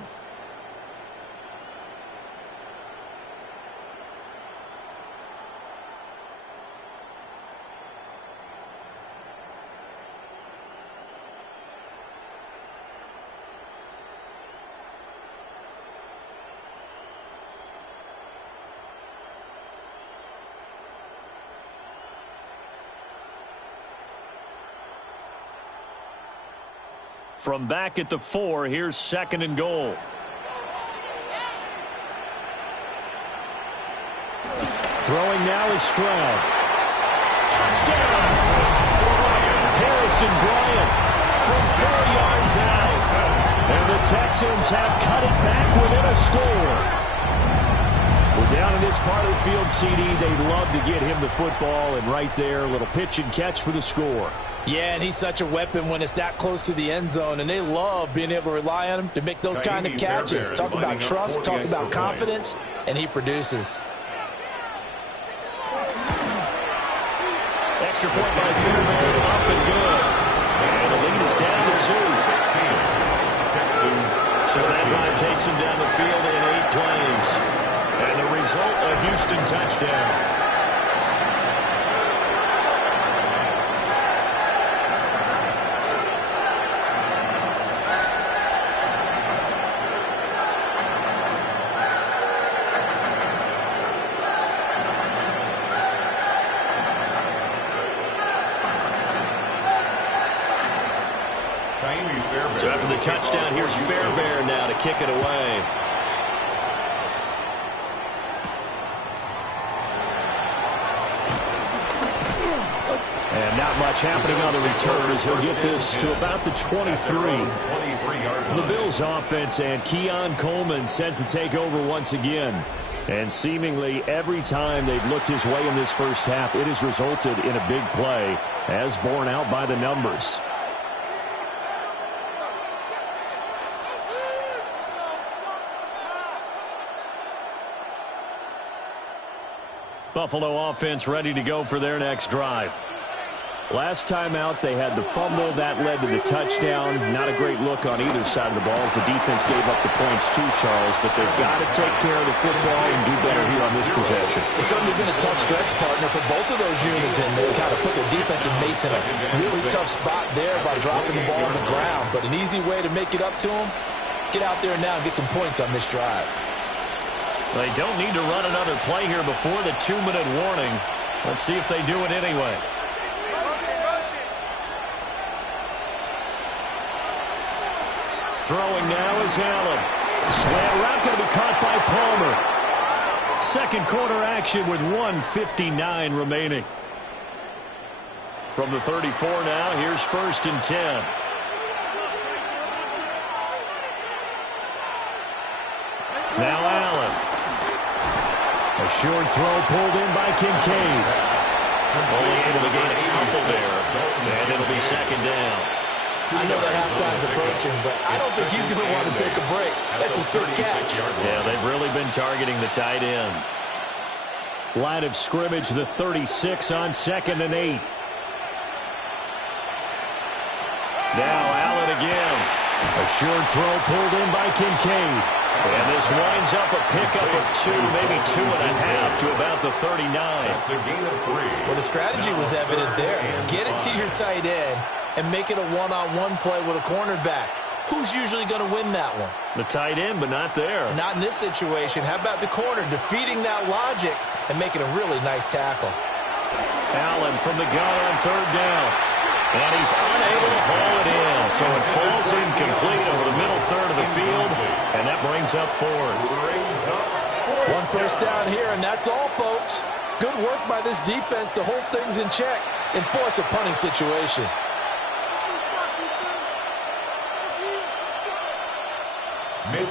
From back at the 4, here's 2nd and goal. Throwing now is Stroud. Touchdown! Harrison Bryant from 4 yards out. And the Texans have cut it back within a score. Well, down in this part of the field, CD, they'd love to get him the football, and right there, a little pitch and catch for the score. Yeah, and he's such a weapon when it's that close to the end zone, and they love being able to rely on him to make those kind of catches. Talk about trust, talk about confidence, and he produces. Extra point by Fairbairn, up and good. And the lead is down to 2. So that drive takes him down the field in 8 plays. And the result, a Houston touchdown. So after the touchdown, here's Fairbairn now to kick it away. And not much happening on the return as he'll get this to about the 23. The Bills offense and Keon Coleman set to take over once again. And seemingly every time they've looked his way in this first half, it has resulted in a big play, as borne out by the numbers. Buffalo offense ready to go for their next drive. Last time out, they had the fumble. That led to the touchdown. Not a great look on either side of the ball as the defense gave up the points too, Charles. But they've got to take care of the football and do better here on this possession. It's certainly been a tough stretch, partner, for both of those units. And they kind of put their defensive mates in a really tough spot there by dropping the ball on the ground. But an easy way to make it up to them, get out there now and get some points on this drive. They don't need to run another play here before the 2-minute warning. Let's see if they do it anyway. Throwing now is Allen. Slant route going to be caught by Palmer. Second quarter action with 1:59 remaining. From the 34 now, here's 1st and 10. Now Allen. A short throw pulled in by Kincaid. Only able to gain a couple there. And it'll be 2nd down. I know that halftime's approaching, but I don't think he's going to want to take a break. That's his 3rd catch. Yeah, they've really been targeting the tight end. Line of scrimmage, the 36 on 2nd and 8. Now Allen again. A short throw pulled in by Kincaid. And this winds up a pickup of 2, maybe 2.5 to about the 39. That's a gain of 3. Well, the strategy was evident there. Get it to your tight end and make it a one-on-one play with a cornerback. Who's usually going to win that one? The tight end, but not there. Not in this situation. How about the corner defeating that logic and making a really nice tackle? Allen from the gun on 3rd down. And he's unable to haul it in. So it falls incomplete over the middle third of the field. And that brings up 4th. 1 first down here, and that's all, folks. Good work by this defense to hold things in check and force a punting situation.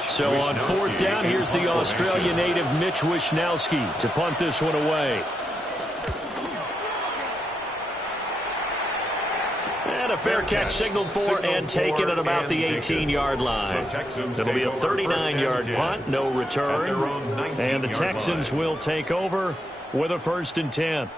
So on 4th down, here's the Australia native Mitch Wishnowsky to punt this one away. And a fair catch signaled for and taken at about the 18-yard line. It'll be a 39-yard punt, no return. And the Texans will take over with a 1st and 10.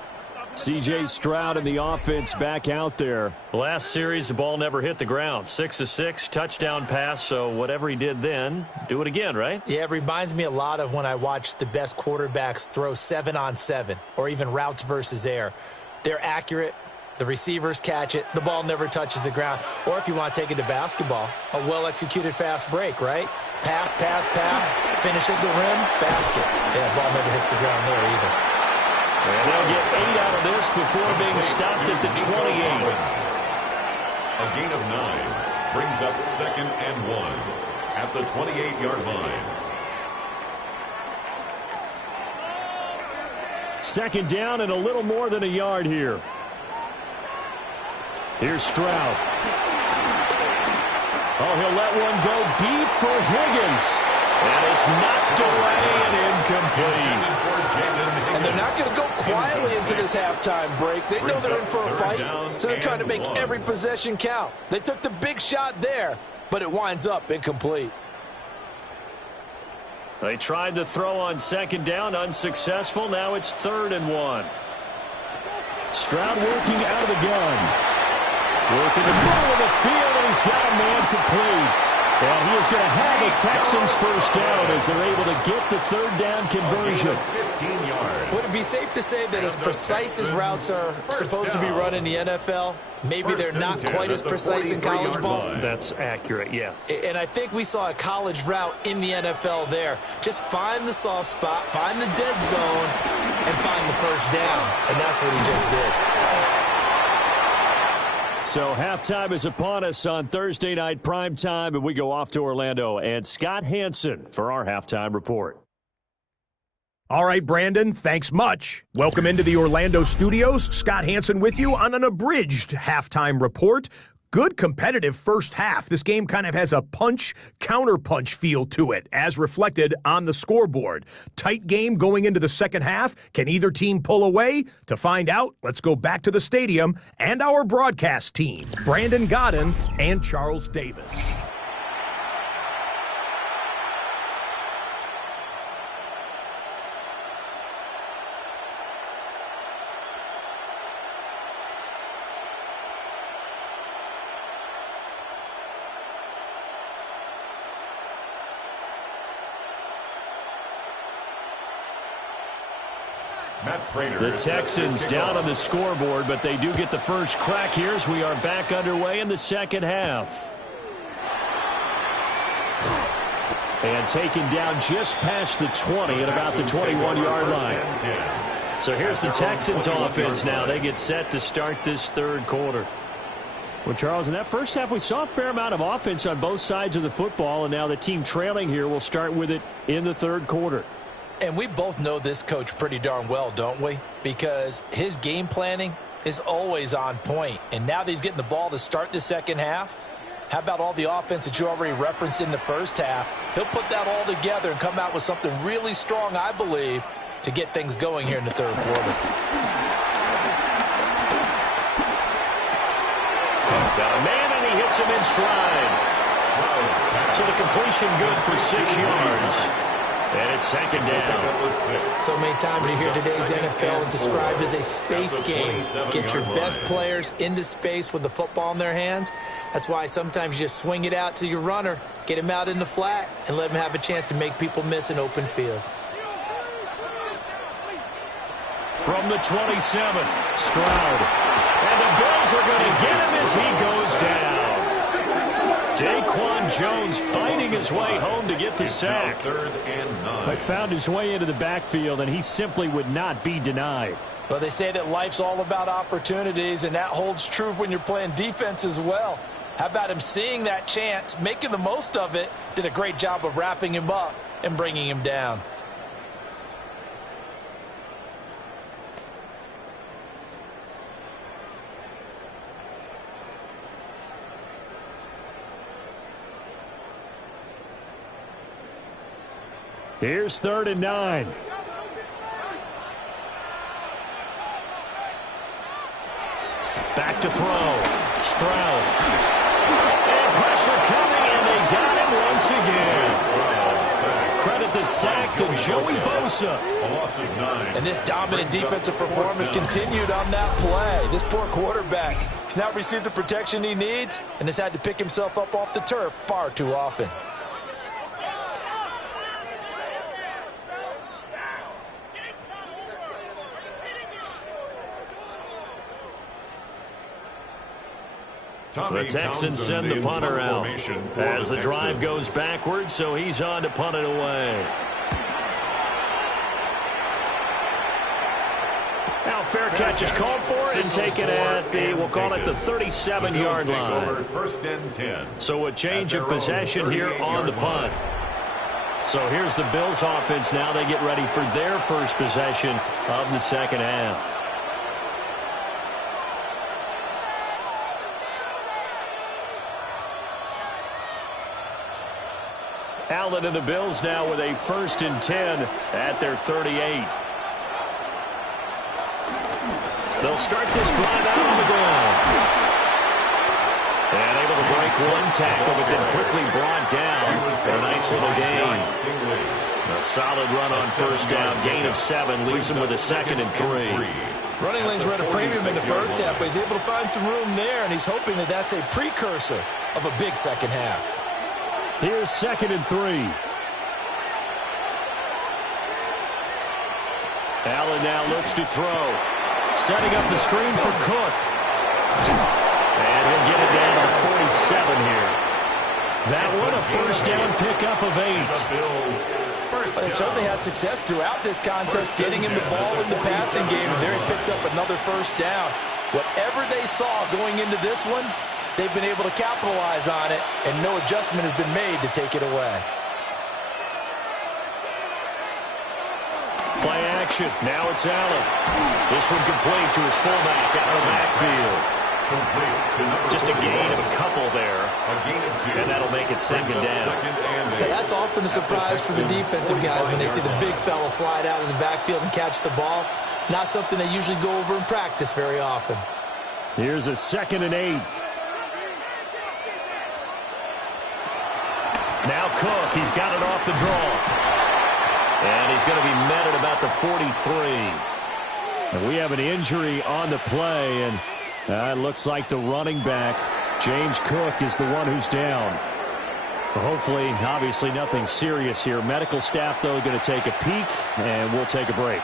C.J. Stroud and the offense back out there. Last series, the ball never hit the ground. 6 of 6, touchdown pass, so whatever he did then, do it again, right? Yeah, it reminds me a lot of when I watch the best quarterbacks throw 7-on-7 or even routes versus air. They're accurate. The receivers catch it. The ball never touches the ground. Or if you want to take it to basketball, a well-executed fast break, right? Pass, pass, pass, finish at the rim, basket. Yeah, ball never hits the ground there either. And they'll get 8 out of this before being stopped at the 28. A gain of 9 brings up 2nd and 1 at the 28-yard line. 2nd down and a little more than a yard here. Here's Stroud. Oh, he'll let one go deep for Higgins. And it's knocked away and incomplete. And they're not going to go quietly into this halftime break. They know they're in for a fight, so they're trying to make every possession count. They took the big shot there, but it winds up incomplete. They tried to throw on 2nd down, unsuccessful. Now it's 3rd and 1. Stroud working out of the gun. Working the middle of the field, and he's got a man complete. And he is going to have the Texans first down as they're able to get the 3rd down conversion. 15 yards. Would it be safe to say that as precise as routes are supposed to be run in the NFL, maybe they're not quite as precise in college ball? That's accurate, yeah. And I think we saw a college route in the NFL there. Just find the soft spot, find the dead zone, and find the first down. And that's what he just did. So halftime is upon us on Thursday night primetime, and we go off to Orlando. And Scott Hansen for our halftime report. All right, Brandon, thanks much. Welcome into the Orlando studios. Scott Hansen with you on an abridged halftime report. Good competitive first half. This game kind of has a punch-counterpunch feel to it, as reflected on the scoreboard. Tight game going into the second half. Can either team pull away? To find out, let's go back to the stadium and our broadcast team, Brandon Godden and Charles Davis. The Texans down on the scoreboard, but they do get the first crack here as we are back underway in the second half. And taken down just past the 20 at about the 21-yard line. So here's the Texans offense now. They get set to start this third quarter. Well, Charles, in that first half, we saw a fair amount of offense on both sides of the football, and now the team trailing here will start with it in the third quarter. And we both know this coach pretty darn well, don't we? Because his game planning is always on point. And now that he's getting the ball to start the second half, how about all the offense that you already referenced in the first half? He'll put that all together and come out with something really strong, I believe, to get things going here in the third quarter. Got a man, and he hits him in stride. So the completion good for 6 yards. And it's second down. So many times you hear today's NFL described as a space game. Get your best players into space with the football in their hands. That's why sometimes you just swing it out to your runner, get him out in the flat, and let him have a chance to make people miss an open field. From the 27, Stroud. And the Bills are going to get him as he goes down. Daquan Jones fighting his way home to get the sack. 3rd and 9. But found his way into the backfield, and he simply would not be denied. Well, they say that life's all about opportunities, and that holds true when you're playing defense as well. How about him seeing that chance, making the most of it, did a great job of wrapping him up and bringing him down. Here's 3rd and 9. Back to throw. Stroud. And pressure coming, and they got him once again. credit the sack to Joey Bosa. A loss of 9. And this dominant defensive performance continued on that play. This poor quarterback has not received the protection he needs and has had to pick himself up off the turf far too often. The Texans send the punter out as the drive goes backwards, so he's on to punt it away. Now fair catch is called for and taken at the, we'll call it the 37-yard line. First and 10. So a change of possession here on the punt. So here's the Bills offense now. They get ready for their first possession of the second half. Allen and the Bills now with a 1st and 10 at their 38. They'll start this drive out on the ground. And able to break one tackle, but then quickly brought down for a nice little gain. A solid run on first down, gain of 7, leaves him with a 2nd and 3. Running lanes were at a premium in the first half, but he's able to find some room there, and he's hoping that that's a precursor of a big second half. Here's 2nd and 3. Allen now looks to throw. Setting up the screen for Cook. And he'll get it down to the 47 here. That one a first down pickup of 8. They certainly had success throughout this contest, getting him the ball in the passing game, and there he picks up another first down. Whatever they saw going into this one, they've been able to capitalize on it, and no adjustment has been made to take it away. Play action. Now it's Allen. This one complete to his fullback out of the backfield. Just a gain of a couple there. And that'll make it 2nd down. Yeah, that's often a surprise for the defensive guys when they see the big fella slide out of the backfield and catch the ball. Not something they usually go over in practice very often. Here's a 2nd and 8. Now Cook, he's got it off the draw. And he's going to be met at about the 43. And we have an injury on the play, and it looks like the running back, James Cook, is the one who's down. Hopefully, obviously nothing serious here. Medical staff, though, going to take a peek, and we'll take a break.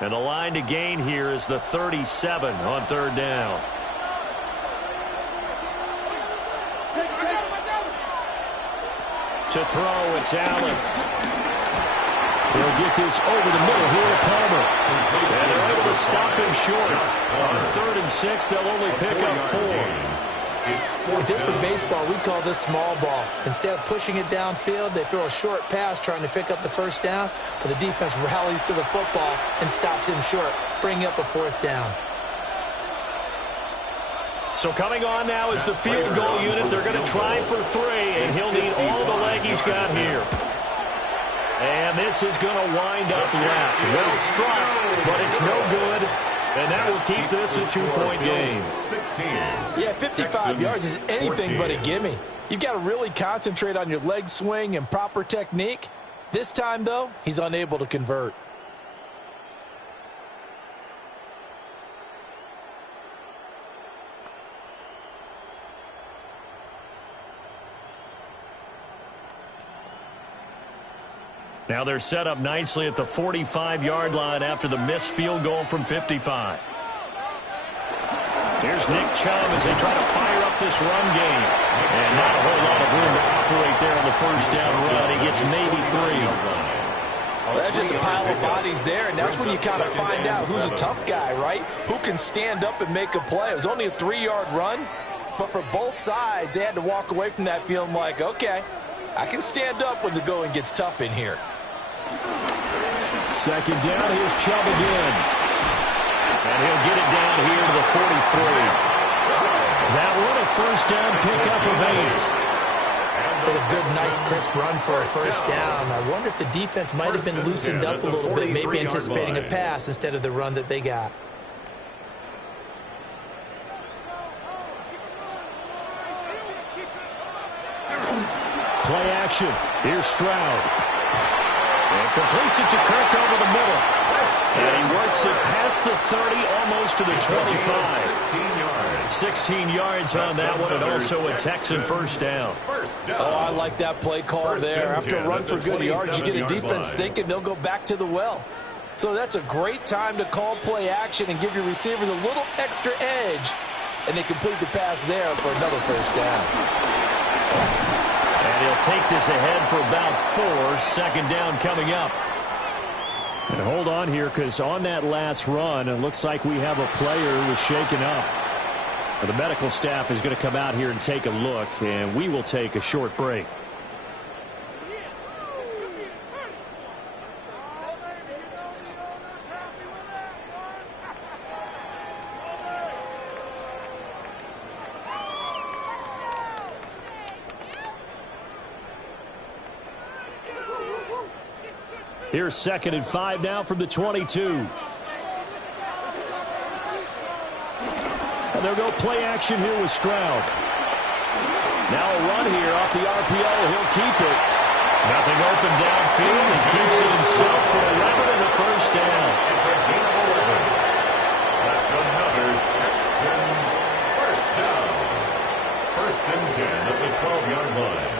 And the line to gain here is the 37 on 3rd down. To throw, it's Allen. He'll get this over the middle here to Palmer. And they're able to stop him short. On 3rd and 6, they'll only pick up 4. If this were baseball, we'd call this small ball. Instead of pushing it downfield, they throw a short pass trying to pick up the first down, but the defense rallies to the football and stops him short, bringing up a 4th down. So coming on now is the field goal unit. They're going to try for 3, and he'll need all the leg he's got here. And this is going to wind up left. Well struck, but it's no good. And that will keep this a 2-point game. 16. Yeah, 55 yards is anything but a gimme. You've got to really concentrate on your leg swing and proper technique. This time, though, he's unable to convert. Now they're set up nicely at the 45-yard line after the missed field goal from 55. Here's Nick Chubb as they try to fire up this run game. And not a whole lot of room to operate there on the first down run. He gets maybe 3. Well, that's just a pile of bodies there, and that's when you kind of find out who's a tough guy, right? Who can stand up and make a play. It was only a 3-yard run, but for both sides, they had to walk away from that feeling like, okay, I can stand up when the going gets tough in here. 2nd down, here's Chubb again. And he'll get it down here to the 43. That one a first down pickup of 8. was a good, nice, crisp run for a first down. I wonder if the defense might have been loosened up a little bit, maybe anticipating a pass instead of the run that they got. Play action. Here's Stroud. And completes it to Kirk over the middle. And he works it past the 30, almost to the 25. 16 yards on that one, and also a Texan first down. Oh, I like that play call there. After a run for good yards, you get a defense thinking they'll go back to the well. So that's a great time to call play action and give your receivers a little extra edge. And they complete the pass there for another first down. And he'll take this ahead for about 4. Second down coming up. And hold on here, because on that last run, it looks like we have a player who was shaken up. The medical staff is going to come out here and take a look, and we will take a short break. Here's 2nd and 5 now from the 22. And they'll go play action here with Stroud. Now a run here off the RPO. He'll keep it. Nothing open downfield. He keeps it himself for 11 and a first down. It's a gain of 11. That's another Texans first down. 1st and 10 at the 12-yard line.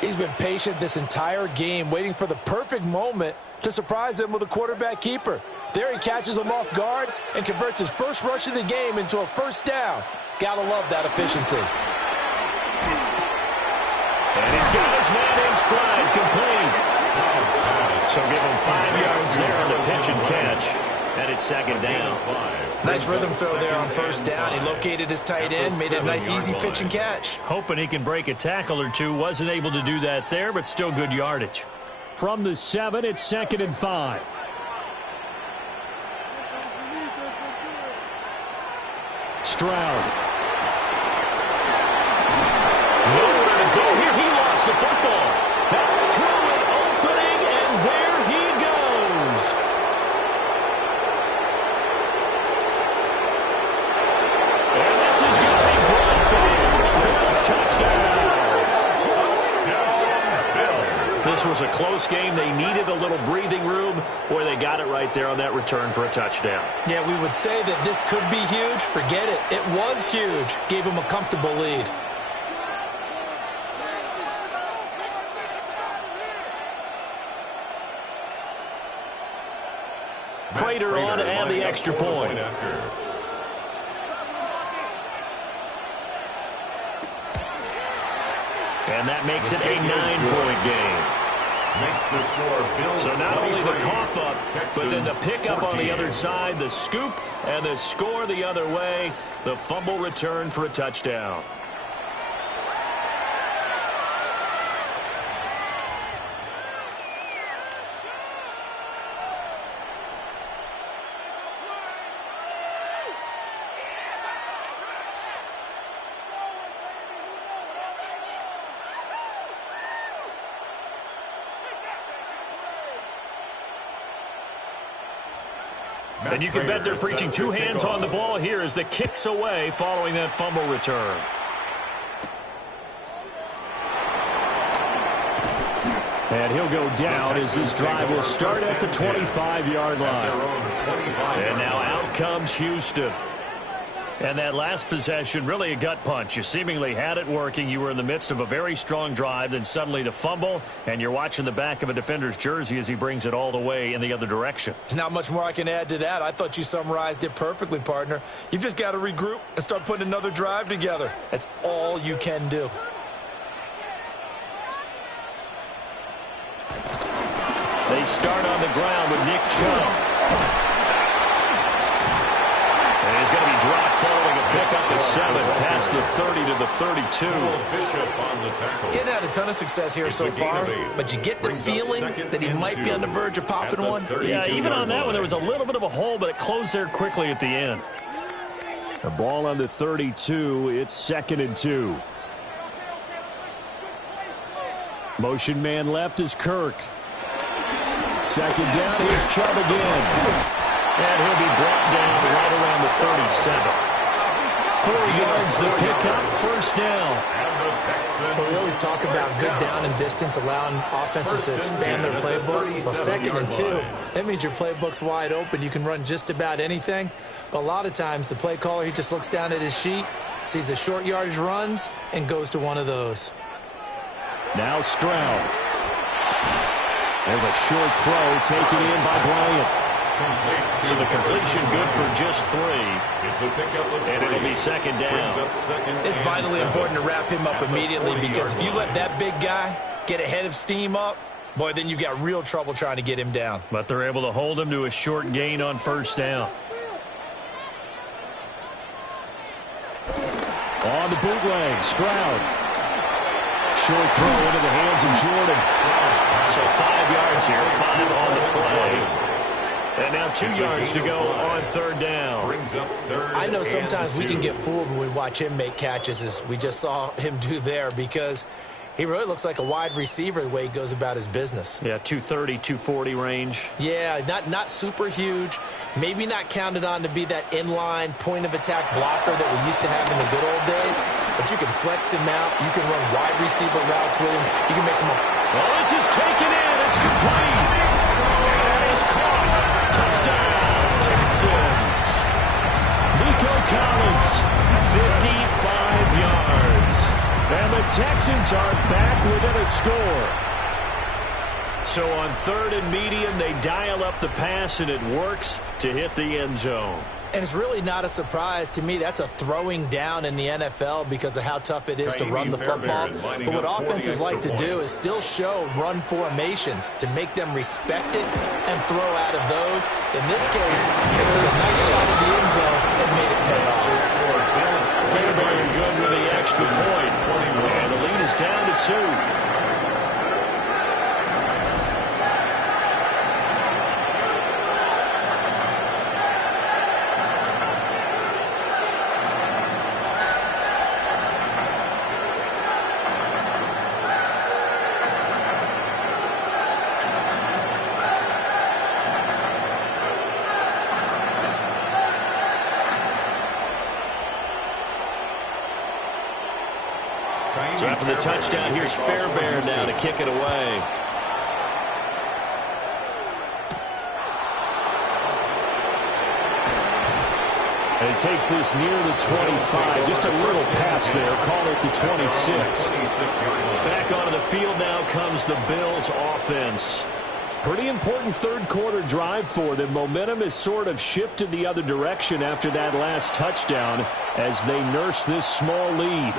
He's been patient this entire game, waiting for the perfect moment to surprise them with a quarterback keeper. There he catches him off guard and converts his first rush of the game into a first down. Gotta love that efficiency. And he's got his man in stride, complete. So give him 5 yards there on the pitch and catch. And it's 2nd down. Nice rhythm throw there on first down. He located his tight end, made it a nice easy pitch and catch. Hoping he can break a tackle or two. Wasn't able to do that there, but still good yardage. From the 7, it's 2nd and 5. Stroud. Nowhere to go here. He lost the football. Back through an opening, and there he goes. And this is going to be brought back for a Bills touchdown. This was a close game. They needed a little breathing room, or they got it right there on that return for a touchdown. Yeah, we would say that this could be huge. Forget it. It was huge. Gave him a comfortable lead. Prater on and the extra point. And that makes it a 9-point game. Makes the score Bills. So not only the cough up, but then the pickup on the other side, the scoop, and the score the other way. The fumble return for a touchdown. And you can bet they're preaching 2 hands on the ball here as the kick's away following that fumble return. And he'll go down as this drive will start at the 25-yard line. And now out comes Houston. And that last possession, really a gut punch. You seemingly had it working. You were in the midst of a very strong drive. Then suddenly the fumble, and you're watching the back of a defender's jersey as he brings it all the way in the other direction. There's not much more I can add to that. I thought you summarized it perfectly, partner. You've just got to regroup and start putting another drive together. That's all you can do. They start on the ground with Nick Chubb. And he's going to be dropped following a pickup of 7 past the 30 to the 32. Bishop on the tackle. Getting had a ton of success here so far, but you get the feeling that he might be on the verge of popping one. Yeah, even on that one, there was a little bit of a hole, but it closed there quickly at the end. The ball on the 32. It's 2nd and 2. Motion man left is Kirk. Second down, here's Chubb again. And he'll be brought down right around the 37. 4 yards the pickup, first down. Well, we always talk about good down and distance, allowing offenses to expand their playbook. Well, 2nd and 2, that means your playbook's wide open. You can run just about anything. But a lot of times, the play caller, he just looks down at his sheet, sees the short yardage runs, and goes to one of those. Now Stroud. There's a short throw taken in by Bryant. So the completion good for just 3. It's a pickup of 3. And it'll be second down. It's vitally important to wrap him up immediately, because if you let that big guy get a head of steam up, boy, then you've got real trouble trying to get him down. But they're able to hold him to a short gain on first down. On the bootleg, Stroud. Short throw into the hands of Jordan. So 5 yards here, 5 on the play. And now 2 yards to go on third down. I know sometimes we can get fooled when we watch him make catches, as we just saw him do there, because he really looks like a wide receiver the way he goes about his business. Yeah, 230, 240 range. Yeah, not super huge. Maybe not counted on to be that inline point-of-attack blocker that we used to have in the good old days. But you can flex him out. You can run wide receiver routes with him. You can make him a... Well, this is taken in. It's complete. And it's caught. Touchdown, Texans. Nico Collins, 55 yards. and the Texans are back within a score. So on 3rd and medium, they dial up the pass, and it works to hit the end zone. And it's really not a surprise to me. That's a throwing down in the NFL because of how tough it is to run the football. But what offenses like to do is still show run formations to make them respect it and throw out of those. In this case, they took a nice shot at the end zone and made it pay off. Fairbairn good with the extra point. And the lead is down to 2. So after the touchdown, here's Fairbairn now to kick it away. And it takes this near the 25. Just a little pass there. Call it the 26. Back onto the field now comes the Bills offense. Pretty important third quarter drive for them. Momentum has sort of shifted the other direction after that last touchdown as they nurse this small lead.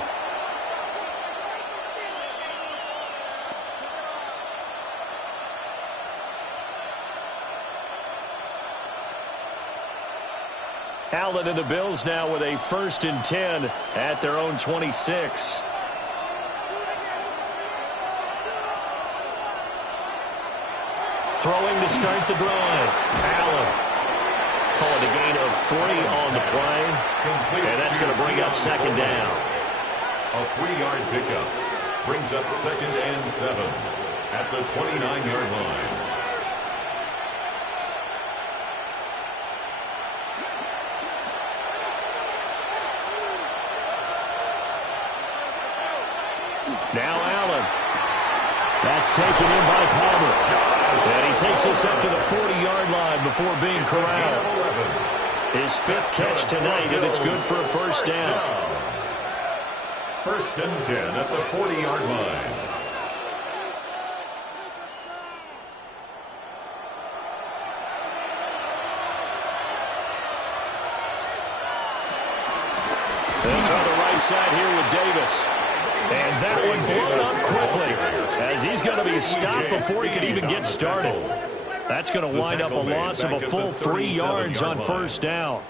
Allen and the Bills now with a 1st and 10 at their own 26. Throwing to start the drive. Allen calling a gain of 3 on the play. And that's going to bring up 2nd down. A 3-yard pickup brings up 2nd and 7 at the 29-yard line. Now Allen. That's taken in by Palmer. And he takes us up to the 40-yard line before being corralled. His 5th catch tonight, and it's good for a 1st down. 1st and 10 at the 40-yard line. It's on the right side here with Davis. And that one blown up quickly as he's going to be stopped before he can even get started. That's going to wind up a loss of a full 3 yards on 1st down.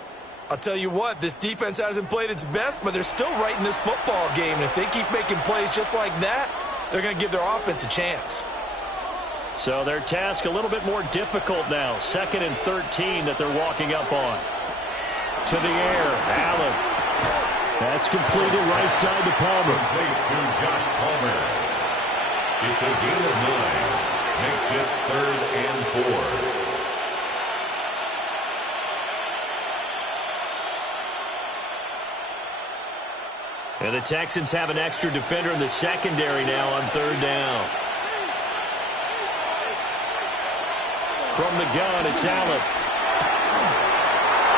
I'll tell you what, this defense hasn't played its best, but they're still right in this football game. And if they keep making plays just like that, they're going to give their offense a chance. So their task a little bit more difficult now. 2nd and 13 that they're walking up on. To the air, Allen. That's completed right side to Palmer. Complete to Josh Palmer. It's a gain of 9. Makes it 3rd and 4. And the Texans have an extra defender in the secondary now on 3rd down. From the gun, it's Allen.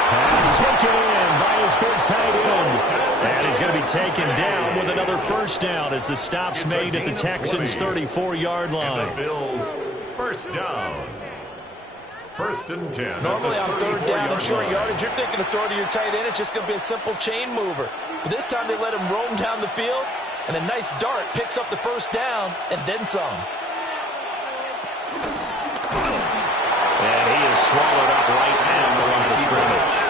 Pass taken in by his big tight end. And he's going to be taken down with another first down as the stop's made at the Texans' 34-yard line. And the Bills, first down. 1st and 10. Normally on 3rd down and short yardage, you're thinking to throw to your tight end. It's just going to be a simple chain mover. But this time they let him roam down the field, and a nice dart picks up the first down and then some. And he is swallowed up right at the line of scrimmage.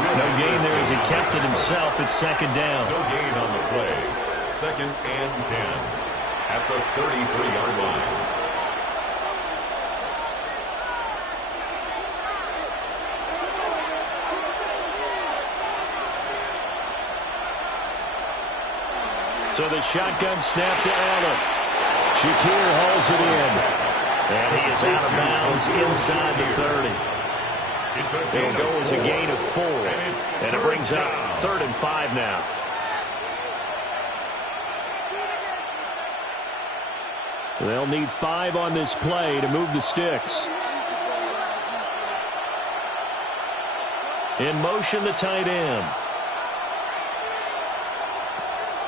No gain there as he kept it himself at 2nd down. No gain on the play. 2nd and 10 at the 33-yard line. So the shotgun snap to Allen. Shakir hauls it in. And he is out of bounds inside the 30. It'll go as a gain of 4. And it brings up 3rd and 5 now. They'll need 5 on this play to move the sticks. In motion, the tight end.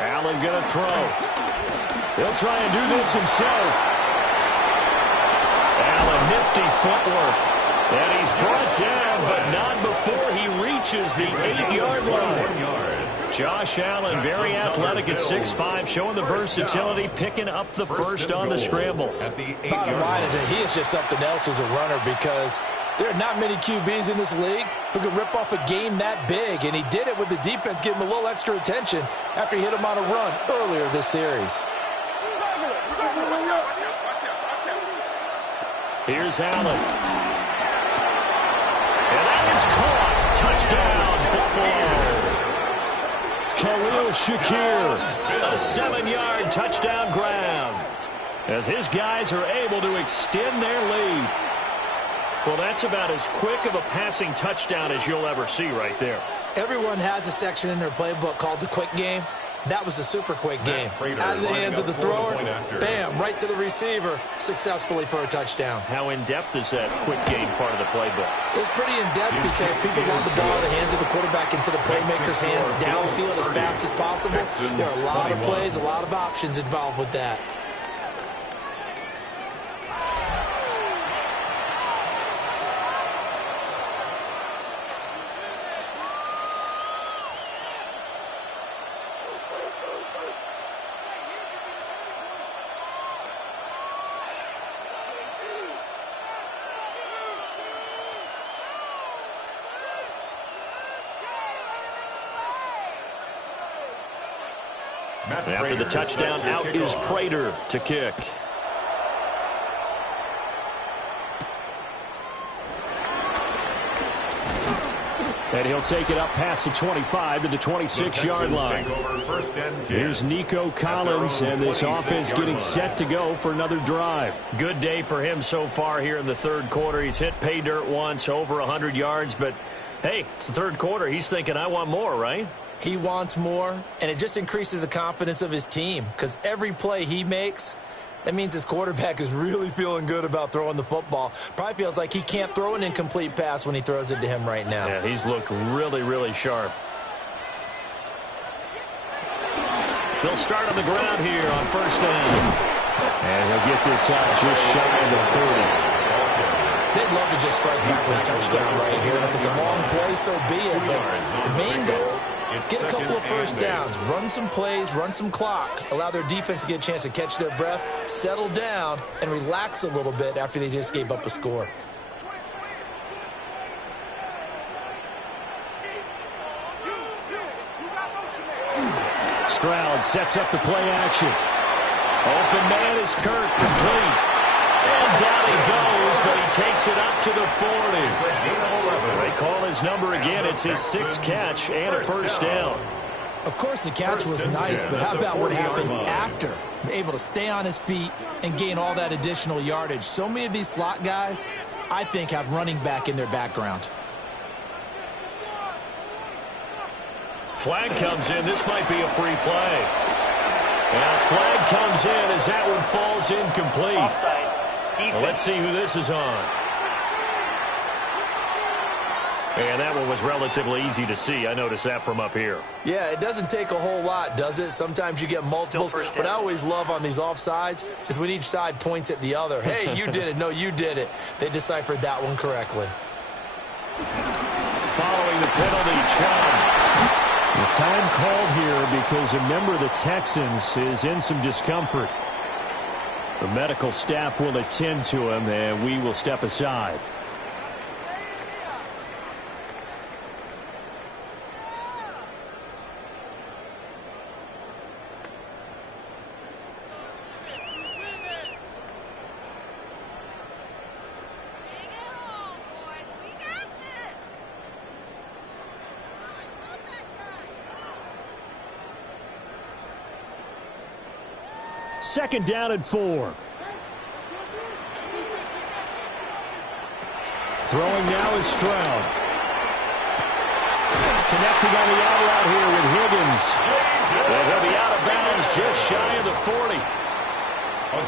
Allen going to throw. He'll try and do this himself. Allen, nifty footwork. And he's brought down, but not before he reaches the 8-yard line. Josh Allen, very athletic at 6'5", showing the versatility, picking up the first on the scramble. Bottom line is that he is just something else as a runner, because there are not many QBs in this league who can rip off a game that big, and he did it with the defense giving him a little extra attention after he hit him on a run earlier this series. Here's Allen. And that is caught. Touchdown, Buffalo. Khalil Shakir, a 7-yard touchdown grab, as his guys are able to extend their lead. Well, that's about as quick of a passing touchdown as you'll ever see right there. Everyone has a section in their playbook called the quick game. That was a super quick game. Out of the hands of the thrower, bam, right to the receiver, successfully for a touchdown. How in-depth is that quick game part of the playbook? It's pretty in-depth because people want the ball in the hands of the quarterback into the playmaker's hands downfield as fast as possible. There are a lot of plays, a lot of options involved with that. After the touchdown, out is Prater to kick. And he'll take it up past the 25 to the 26-yard line. Here's Nico Collins, and this offense getting set to go for another drive. Good day for him so far here in the third quarter. He's hit pay dirt once, over 100 yards, but hey, it's the third quarter. He's thinking, I want more, right? He wants more, and it just increases the confidence of his team, because every play he makes, that means his quarterback is really feeling good about throwing the football. Probably feels like he can't throw an incomplete pass when he throws it to him right now. Yeah, he's looked really, really sharp. They'll start on the ground here on first down. And he'll get this out just shy of the 30. They'd love to just strike back with a touchdown right here, and if it's a long play, so be it. But the main goal, get a couple of first downs, run some plays, run some clock, allow their defense to get a chance to catch their breath, settle down, and relax a little bit after they just gave up a score. Stroud sets up the play action. Open man is Kirk, complete. And down he goes, but he takes it up to the 40. They call his number again. It's his 6th catch and a first down. Of course, the catch was nice, but how about what happened after? able to stay on his feet and gain all that additional yardage. So many of these slot guys, I think, have running back in their background. Flag comes in. This might be a free play. And a flag comes in as that one falls incomplete. Well, let's see who this is on. And that one was relatively easy to see. I noticed that from up here. Yeah, it doesn't take a whole lot, does it? Sometimes you get multiples. What I always love on these offsides is when each side points at the other. Hey, you did it. No, you did it. They deciphered that one correctly. Following the penalty, Chubb. The time called here because a member of the Texans is in some discomfort. The medical staff will attend to him, and we will step aside. Second down and 4. Throwing now is Stroud. Connecting on the out route here with Higgins. And he'll be out of bounds just shy of the 40.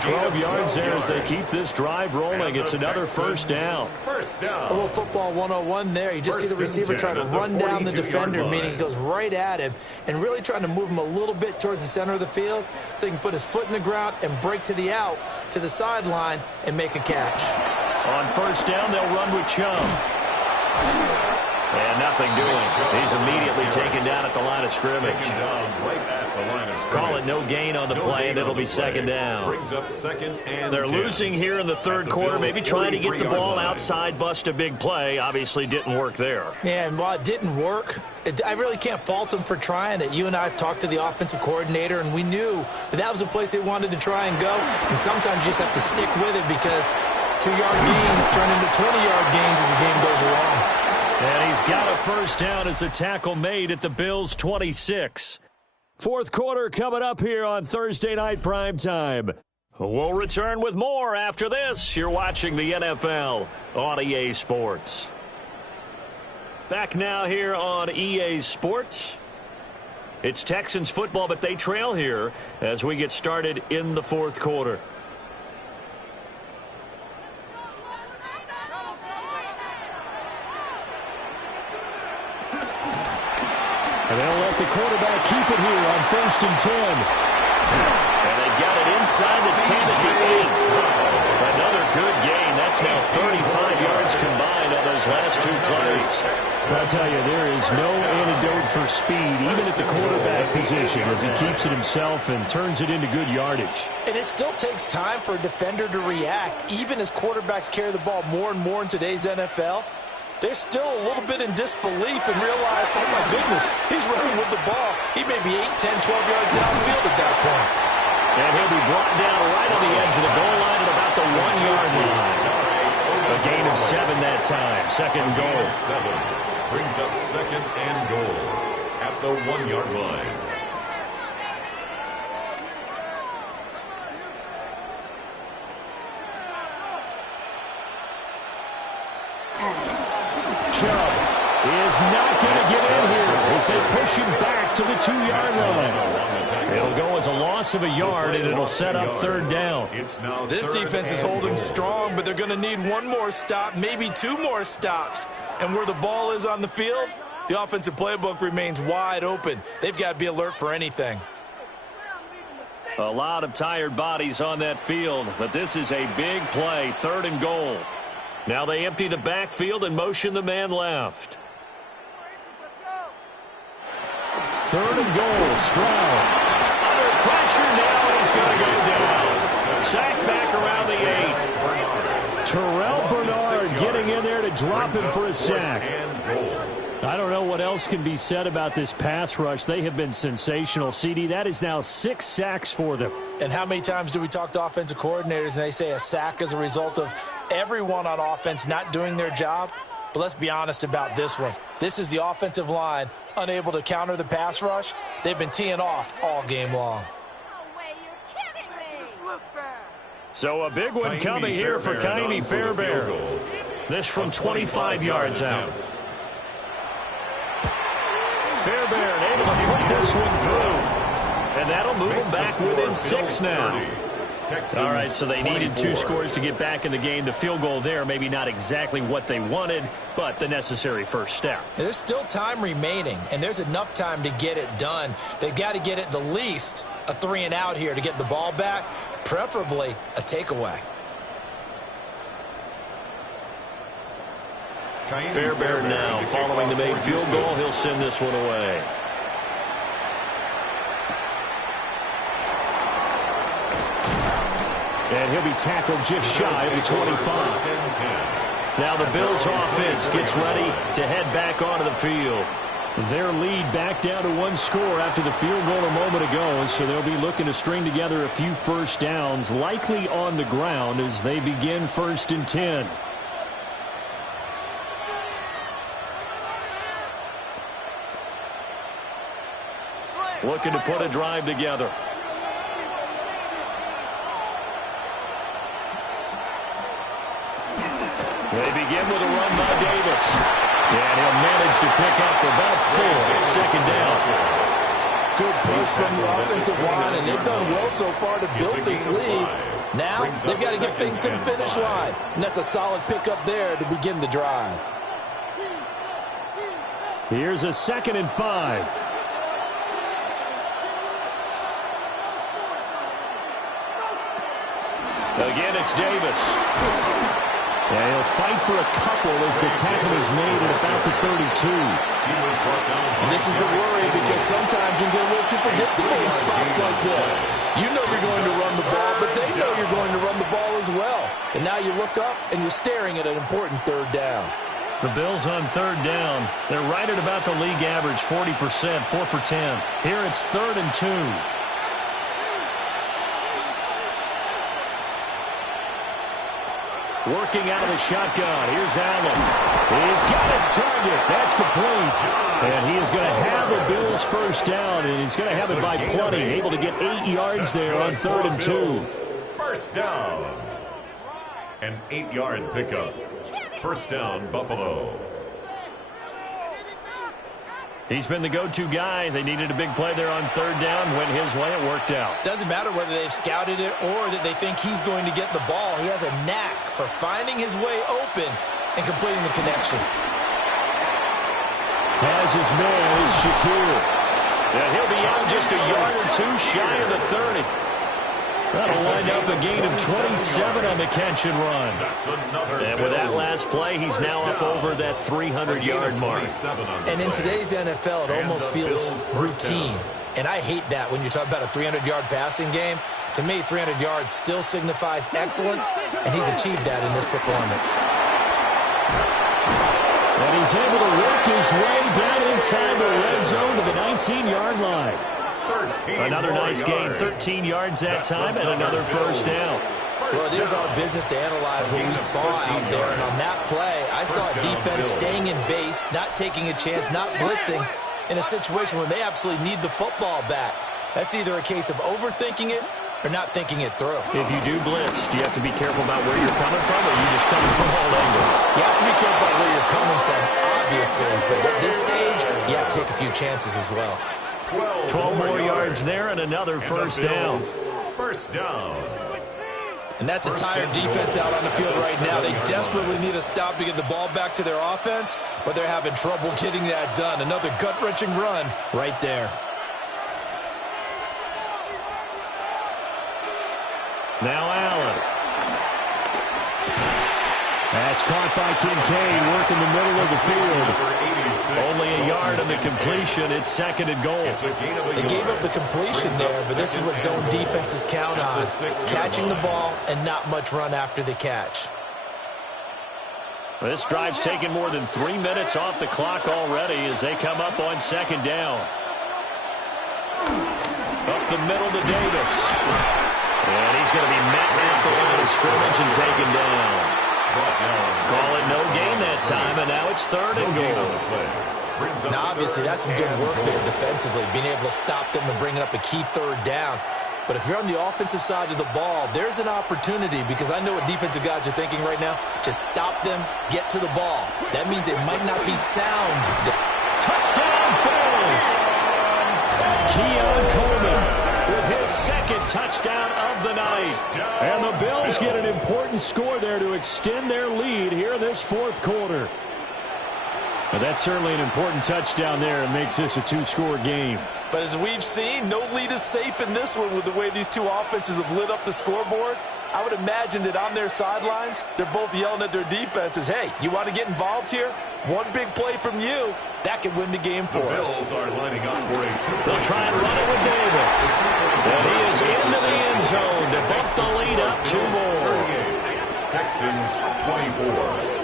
12 yards there as they keep this drive rolling. It's another first down. A little football 101 there. You just see the receiver trying to run down the defender, meaning he goes right at him and really trying to move him a little bit towards the center of the field so he can put his foot in the ground and break to the out, to the sideline, and make a catch. On first down, they'll run with Chubb. And nothing doing. He's immediately taken down at the line of scrimmage. Call it no gain on the play, and it'll be second down. They're losing here in the third quarter, maybe trying to get the ball outside, bust a big play. Obviously didn't work there. Yeah, and while it didn't work, I really can't fault them for trying it. You and I have talked to the offensive coordinator, and we knew that was a place they wanted to try and go. And sometimes you just have to stick with it because 2-yard gains turn into 20-yard gains as the game goes along. And he's got a first down as the tackle made at the Bills' 26. Fourth quarter coming up here on Thursday Night Primetime. We'll return with more after this. You're watching the NFL on EA Sports. Back now here on EA Sports. It's Texans football, but they trail here as we get started in the fourth quarter. And they'll let the quarterback keep it here on 1st and 10. And they got it inside the 10 at the 8. Another good gain. That's now 35 yards combined on those last two plays. I'll tell you, there is no antidote for speed, even at the quarterback position, as he keeps it himself and turns it into good yardage. And it still takes time for a defender to react, even as quarterbacks carry the ball more and more in today's NFL. They're still a little bit in disbelief and realize, oh, my goodness, he's running with the ball. He may be 8, 10, 12 yards downfield at that point. And he'll be brought down right on the edge of the goal line at about the 1-yard line. A gain of 7 that time. Second and goal. 7 brings up second and goal at the 1-yard line. Chubb is not going to get in here as they push him back to the 2-yard line. It'll go as a loss of a yard, and it'll set up third down. This defense is holding strong, but they're going to need one more stop, maybe 2 more stops. And where the ball is on the field, the offensive playbook remains wide open. They've got to be alert for anything. A lot of tired bodies on that field, but this is a big play, 3rd and goal. Now they empty the backfield and motion the man left. 3rd and goal, Stroud. Under pressure now, and he's going to go down. Sack back around the 8. Terrell Bernard getting in there to drop him for a sack. I don't know what else can be said about this pass rush. They have been sensational. CD, that is now 6 sacks for them. And how many times do we talk to offensive coordinators and they say a sack as a result of everyone on offense not doing their job? But let's be honest about this one. This is the offensive line unable to counter the pass rush. They've been teeing off all game long. So a big one coming here for Kaimi Fairbairn. This from 25 yards out. Fairbairn able to put this one through. And that'll move them back within 6 now. All right, so they needed 2 scores to get back in the game. The field goal there, maybe not exactly what they wanted, but the necessary first step. There's still time remaining, and there's enough time to get it done. They've got to get at the least a 3-and-out here to get the ball back, preferably a takeaway. Fairbairn now following the made field goal. He'll send this one away. And he'll be tackled just shy of the 25. Now the Bills offense gets ready to head back onto the field. Their lead back down to 1 score after the field goal a moment ago, so they'll be looking to string together a few first downs, likely on the ground as they begin 1st and 10. Looking to put a drive together. They begin with a run by Davis. And he'll manage to pick up about 4 at 2nd down. Good push from the offensive line, and they've done well so far to build this lead. Now they've got to get things to the finish line. And that's a solid pickup there to begin the drive. Here's a 2nd and 5. Again, it's Davis. And he'll fight for a couple as the tackle is made at about the 32. And this is the worry because sometimes you can get a little too predictable in spots like this. You know you're going to run the ball, but they know you're going to run the ball as well. And now you look up and you're staring at an important 3rd down. The Bills on 3rd down. They're right at about the league average, 40%, 4 for 10. Here it's 3rd and 2. Working out of the shotgun. Here's Allen. He's got his target. That's complete. And he is going to have the Bills' first down, and he's going to have it by plenty. Able to get 8 yards there on 3rd and 2. First down. An 8-yard pickup. First down, Buffalo. He's been the go-to guy. They needed a big play there on 3rd down. Went his way. It worked out. Doesn't matter whether they've scouted it or that they think he's going to get the ball. He has a knack for finding his way open and completing the connection. Has his man is Shakir. And he'll be out just a yard or 2 shy of the 30. That'll wind up a gain of 27 on the catch and run. And with that last play, he's now up over that 300-yard mark. And in today's NFL, it almost feels routine. And I hate that when you talk about a 300-yard passing game. To me, 300 yards still signifies excellence, and he's achieved that in this performance. And he's able to work his way down inside the red zone to the 19-yard line. Another nice gain, 13 yards that time, and another first down. Well, it is our business to analyze what we saw out there, and on that play, I saw a defense staying in base, not taking a chance, not blitzing, in a situation where they absolutely need the football back. That's either a case of overthinking it or not thinking it through. If you do blitz, do you have to be careful about where you're coming from, or are you just coming from all angles? You have to be careful about where you're coming from, obviously, but at this stage, you have to take a few chances as well. 12 more yards there and another first down. First down. And that's a tired defense out on the field right now. They desperately need a stop to get the ball back to their offense, but they're having trouble getting that done. Another gut-wrenching run right there. Now Allen. That's caught by Kincaid, working the middle of the field. Only a yard on the completion. It's 2nd and goal. They gave up the completion there, but this is what zone defenses count on. Catching the ball and not much run after the catch. This drive's taken more than 3 minutes off the clock already as they come up on 2nd down. Up the middle to Davis. And he's going to be met at the line of scrimmage and taken down. Call it no gain that time, and now it's 3rd and goal. Now, obviously, that's some good work there defensively, being able to stop them and bringing up a key 3rd down. But if you're on the offensive side of the ball, there's an opportunity, because I know what defensive guys are thinking right now. Just stop them, get to the ball. That means it might not be sound. Touchdown, Bills! Keon Coleman with his second touchdown of the night. And the Bills get an important score there to extend their lead here in this fourth quarter. But that's certainly an important touchdown there and makes this a two-score game. But as we've seen, no lead is safe in this one with the way these two offenses have lit up the scoreboard. I would imagine that on their sidelines, they're both yelling at their defenses, hey, you want to get involved here? One big play from you, that could win the game for us. The Bills are lining up for a two-point. They'll try and run it with Davis. And he is into the end zone to bump the lead up two more. Texans 24.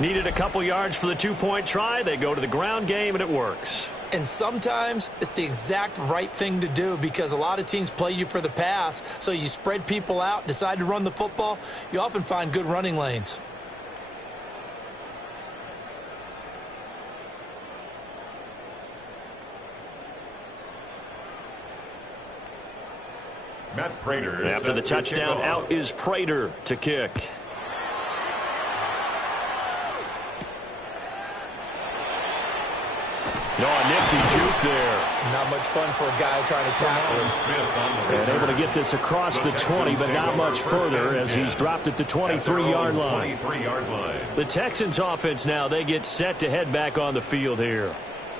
Needed a couple yards for the two-point try. They go to the ground game, and it works. And sometimes it's the exact right thing to do, because a lot of teams play you for the pass, so you spread people out, decide to run the football. You often find good running lanes. Matt Prater. After the touchdown, out is Prater to kick. No, a nifty juke there. Not much fun for a guy trying to tackle him. And able to get this across the 20, but not much further as he's dropped it to 23-yard line. The Texans offense now, they get set to head back on the field here.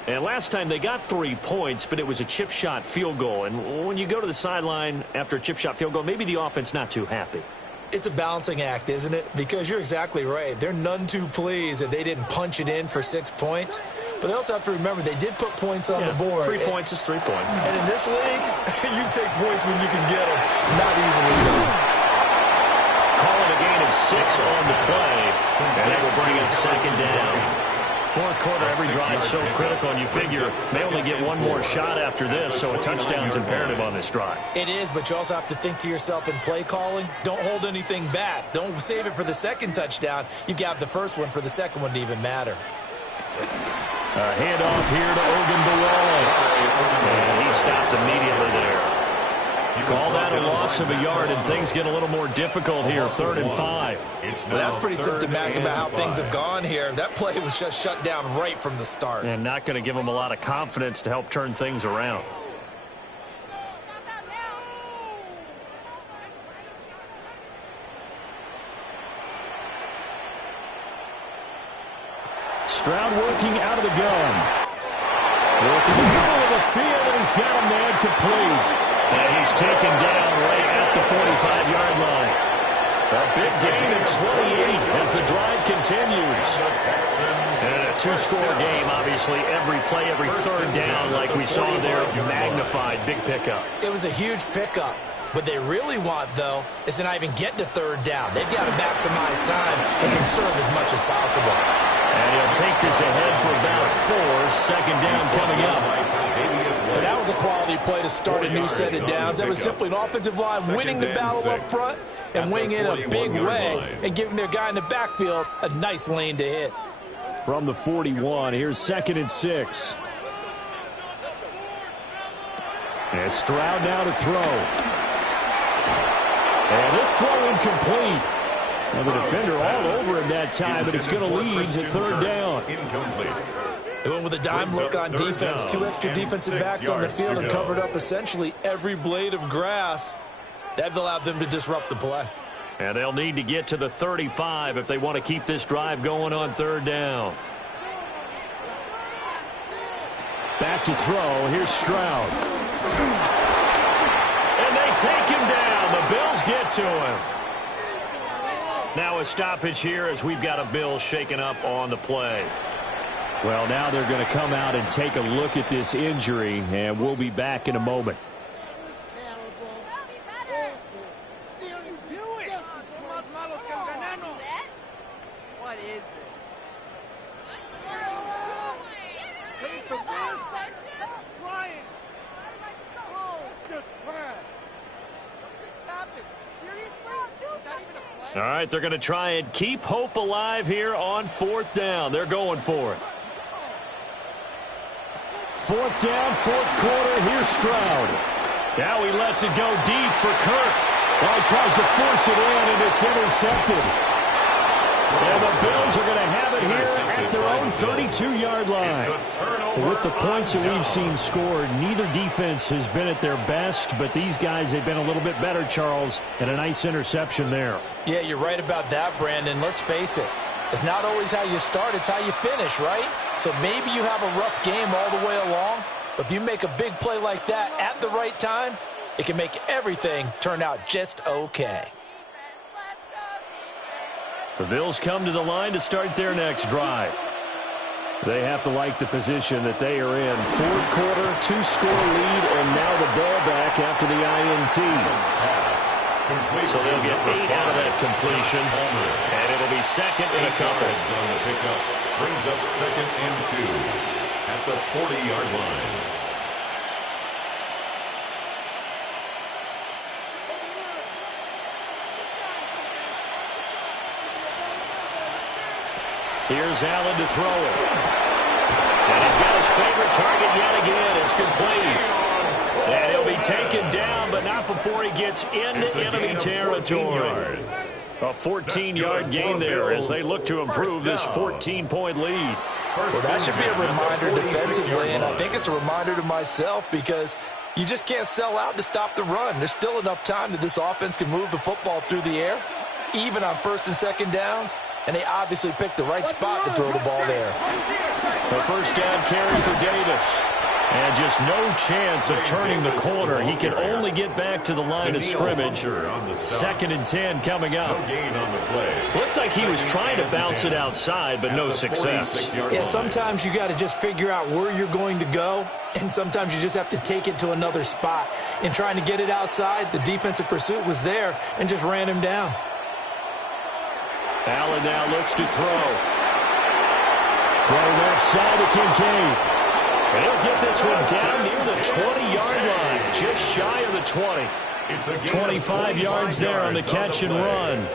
And last time they got 3 points, but it was a chip shot field goal. And when you go to the sideline after a chip shot field goal, maybe the offense not too happy. It's a balancing act, isn't it? Because you're exactly right. They're none too pleased that they didn't punch it in for 6 points. But they also have to remember they did put points on the board. 3 points is 3 points. And in this league, you take points when you can get them. Not easily done. Calling a gain of 6 on the play. And that will bring up second down. Fourth quarter, every drive so critical, and you figure they only get one more shot after this, so a touchdown's imperative on this drive. It is, but you also have to think to yourself in play calling, don't hold anything back. Don't save it for the second touchdown. You got the first one for the second one to even matter. A handoff here to Ogunbowale. And he stopped immediately there. Call that a loss of a yard, and things get a little more difficult here, 3rd and 5. Well, that's pretty symptomatic about how things have gone here. That play was just shut down right from the start. And not going to give them a lot of confidence to help turn things around. Stroud working out of the gun. Working the middle of the field, and he's got a man complete. And he's taken down right at the 45-yard line. A big gain of 28 as the drive continues. And a two-score game, obviously, every play, every third down, like we saw there, magnified, big pickup. It was a huge pickup. What they really want, though, is to not even get to third down. They've got to maximize time and conserve as much as possible. And he'll take this ahead for about 4. Second down coming up. And that was a quality play to start a new set of downs. That was simply an offensive line winning the battle up front and winning in a big way and giving their guy in the backfield a nice lane to hit. From the 41, here's 2nd and 6. And Stroud now to throw. And this throw incomplete. And the defender all over him that time, but it's going to lead to 3rd down. They went with a dime look on defense. 2 extra defensive backs on the field and covered up essentially every blade of grass. That allowed them to disrupt the play. And they'll need to get to the 35 if they want to keep this drive going on 3rd down. Back to throw. Here's Stroud. And they take him down. The Bills get to him. Now a stoppage here as we've got a Bills shaken up on the play. Well, now they're going to come out and take a look at this injury, and we'll be back in a moment. What is this? Pay for this? All right, they're going to try and keep hope alive here on 4th down. They're going for it. 4th down, 4th quarter. Here's Stroud. Now he lets it go deep for Kirk. Well, he tries to force it in, and it's intercepted. And the Bills are going to have it here at their own 32-yard line. With the points that we've seen scored, neither defense has been at their best, but these guys, they've been a little bit better, Charles, and a nice interception there. Yeah, you're right about that, Brandon. Let's face it. It's not always how you start, it's how you finish, right? So maybe you have a rough game all the way along, but if you make a big play like that at the right time, it can make everything turn out just okay. The Bills come to the line to start their next drive. They have to like the position that they are in. 4th quarter, 2-score lead, and now the ball back after the INT. So they'll get 8 out of that completion, and it'll be 2nd and a couple. On the pickup brings up 2nd and 2 at the 40-yard line. Here's Allen to throw it. And he's got his favorite target yet again. It's complete. And he'll be taken down, but not before he gets into enemy territory. A 14-yard gain there as they look to improve this 14-point lead. Well, that should be a reminder defensively, and I think it's a reminder to myself because you just can't sell out to stop the run. There's still enough time that this offense can move the football through the air, even on 1st and 2nd downs. And they obviously picked the right spot to throw the ball there. The 1st down carry for Davis. And just no chance of turning the corner. He can only get back to the line of scrimmage. 2nd and 10 coming up. Looked like he was trying to bounce it outside, but no success. Yeah, sometimes you got to just figure out where you're going to go, and sometimes you just have to take it to another spot. In trying to get it outside, the defensive pursuit was there and just ran him down. Allen now looks to throw. Throw left side to Kincaid. And he'll get this one down near the 20-yard line, just shy of the 20. 25 yards there on the catch and run.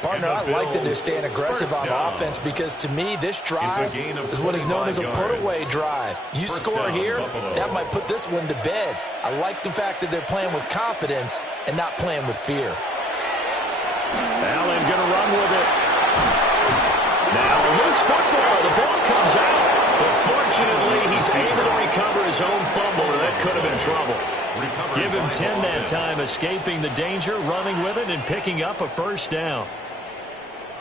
Partner, I like that they're staying aggressive on offense because, to me, this drive is what is known as a put-away drive. You score here, that might put this one to bed. I like the fact that they're playing with confidence and not playing with fear. Allen going to run with it. Now, loose football. The ball comes out. But fortunately, he's able to recover his own fumble, or that could have been trouble. Give him 10 that time, escaping the danger, running with it, and picking up a 1st down.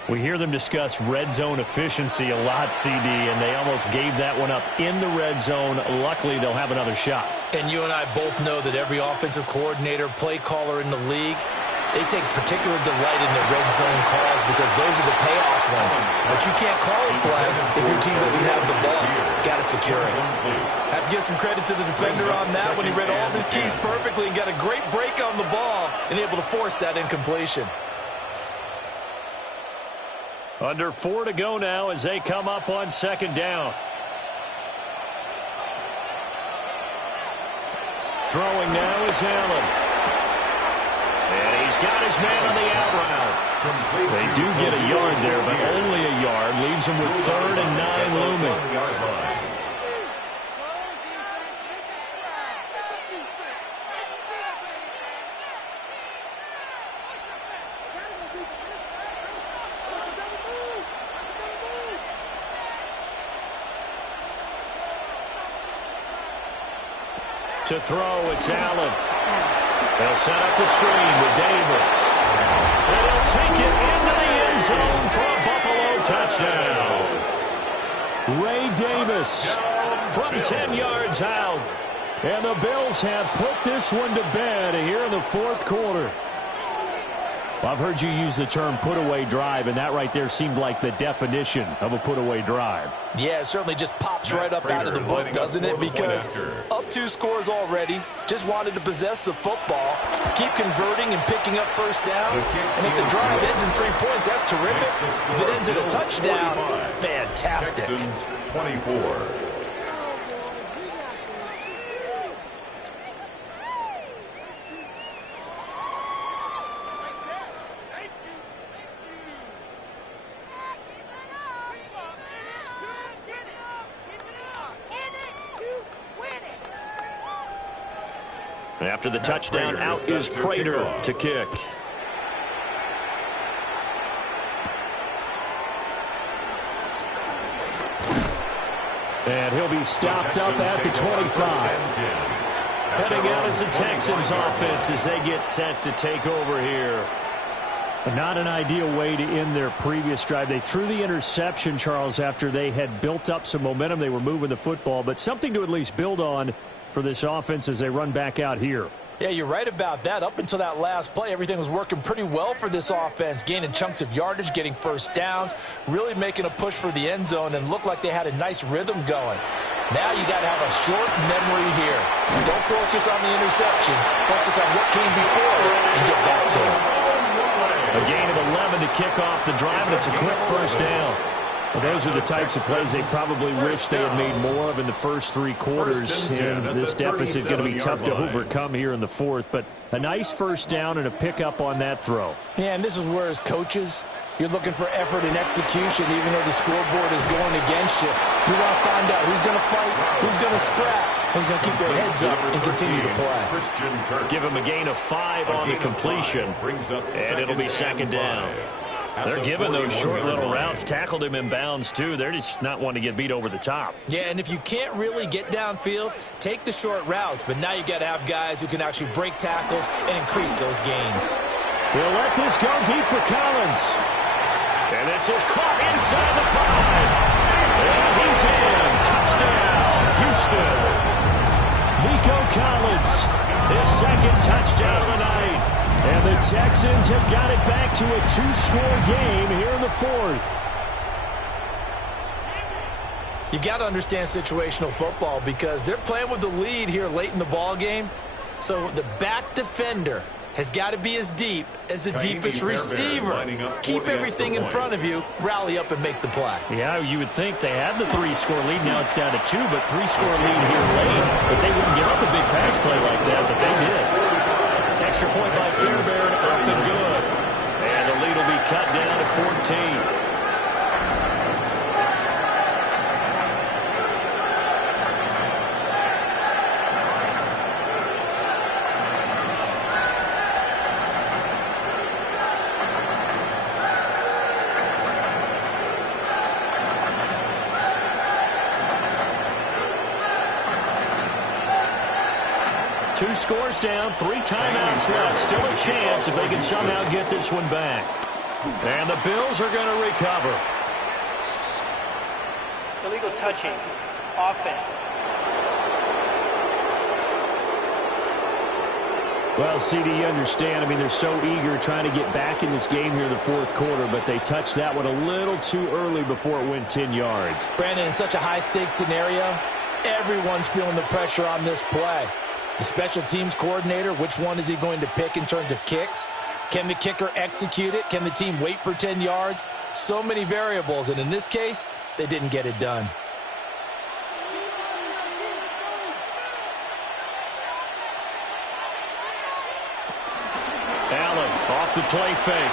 We hear them discuss red zone efficiency a lot, CD, and they almost gave that one up in the red zone. Luckily, they'll have another shot. And you and I both know that every offensive coordinator, play caller in the league, they take particular delight in the red zone calls because those are the payoff ones. But you can't call a play if your team doesn't have the ball. Got to secure it. Have to give some credit to the defender on that when he read all of his keys perfectly and got a great break on the ball and able to force that incompletion. Under 4 to go now as they come up on 2nd down. Throwing now is Allen. And he's got his man on the out route. They do get a yard there, but only a yard. Leaves them with 3rd and 9 looming. To throw, it's Allen. They'll set up the screen with Davis. And he'll take it into the end zone for a Buffalo touchdown. Ray Davis from 10 yards out. And the Bills have put this one to bed here in the 4th quarter. Well, I've heard you use the term put-away drive, and that right there seemed like the definition of a put-away drive. Yeah, it certainly just pops right up out of the book, doesn't it? Because up 2 scores already, just wanted to possess the football, keep converting and picking up 1st downs, and if the drive ends in 3 points, that's terrific. If it ends in a touchdown, fantastic. Texans 24. After the touchdown, out is Prater to kick. And he'll be stopped up at the 25. Heading out as the Texans offense as they get set to take over here. Not an ideal way to end their previous drive. They threw the interception, Charles, after they had built up some momentum. They were moving the football, but something to at least build on for this offense as they run back out here. Yeah, you're right about that. Up until that last play, everything was working pretty well for this offense, gaining chunks of yardage, getting first downs, really making a push for the end zone, and looked like they had a nice rhythm going. Now you got to have a short memory here. Don't focus on the interception. Focus on what came before it and get back to it. A gain of 11 to kick off the drive, and it's a quick first down. Well, those are the types of plays they probably wish they had made more of in the first 3 quarters. And this deficit going to be tough to overcome here in the fourth. But a nice first down and a pickup on that throw. Yeah, and this is where as coaches, you're looking for effort and execution, even though the scoreboard is going against you. You want to find out who's going to fight, who's going to scrap, who's going to keep their heads up and continue to play. Give him a gain of 5 on the completion, and it'll be second down. They're giving those short little routes. Tackled him in bounds, too. They're just not wanting to get beat over the top. Yeah, and if you can't really get downfield, take the short routes. But now you got to have guys who can actually break tackles and increase those gains. He'll let this go deep for Collins. And this is caught inside the 5. And he's in. Touchdown, Houston. Nico Collins, his second touchdown of the night. And the Texans have got it back to a 2-score game here in the fourth. You got to understand situational football because they're playing with the lead here late in the ball game. So the back defender has got to be as deep as the deepest receiver. Keep everything in front of you, rally up and make the play. Yeah, you would think they had the 3-score lead. Now it's down to 2, but 3-score lead here late. But they wouldn't give up a big pass play like that, but they did. Extra point by Fairbairn, up and good. And the lead will be cut down to 14. Two scores down, 3 timeouts left. Still a chance if they can somehow get this one back. And the Bills are going to recover. Illegal touching. Offense. Well, CD, you understand. I mean, they're so eager trying to get back in this game here in the fourth quarter, but they touched that one a little too early before it went 10 yards. Brandon, in such a high-stakes scenario, everyone's feeling the pressure on this play. The special teams coordinator, which one is he going to pick in terms of kicks? Can the kicker execute it? Can the team wait for 10 yards? So many variables, and in this case, they didn't get it done. Allen off the play fake.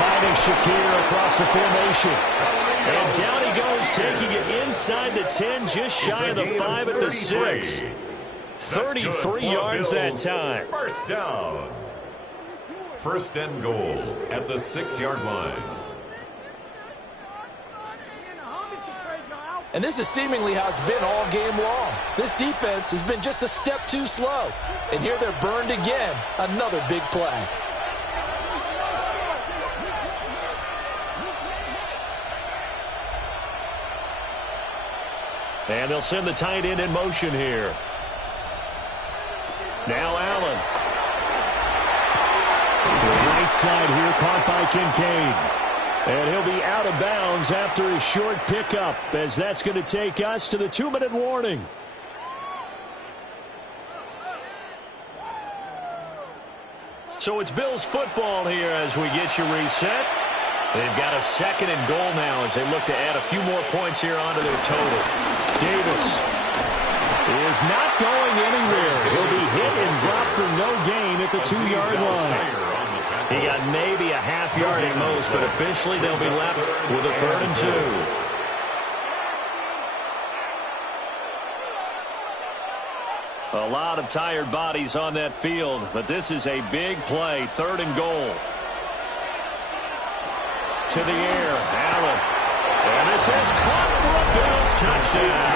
Finding Shakir across the formation. And down he goes, taking it inside the 10, just shy of the 5 at the 6. 33 yards that time. First down. First and goal at the 6-yard line. And this is seemingly how it's been all game long. This defense has been just a step too slow. And here they're burned again. Another big play. And they'll send the tight end in motion here. Now Allen. The right side here caught by Kincaid. And he'll be out of bounds after a short pickup, as that's going to take us to the 2-minute warning. So it's Bills football here as we get you reset. They've got a 2nd and goal now as they look to add a few more points here onto their total. Davis is not going anywhere. He'll be hit and dropped for no gain at the 2-yard line. He got maybe a half yard at most, but officially they'll be left with a 3rd and 2. A lot of tired bodies on that field, but this is a big play, 3rd and goal. To the air, Allen. And this is caught for a Bills touchdown.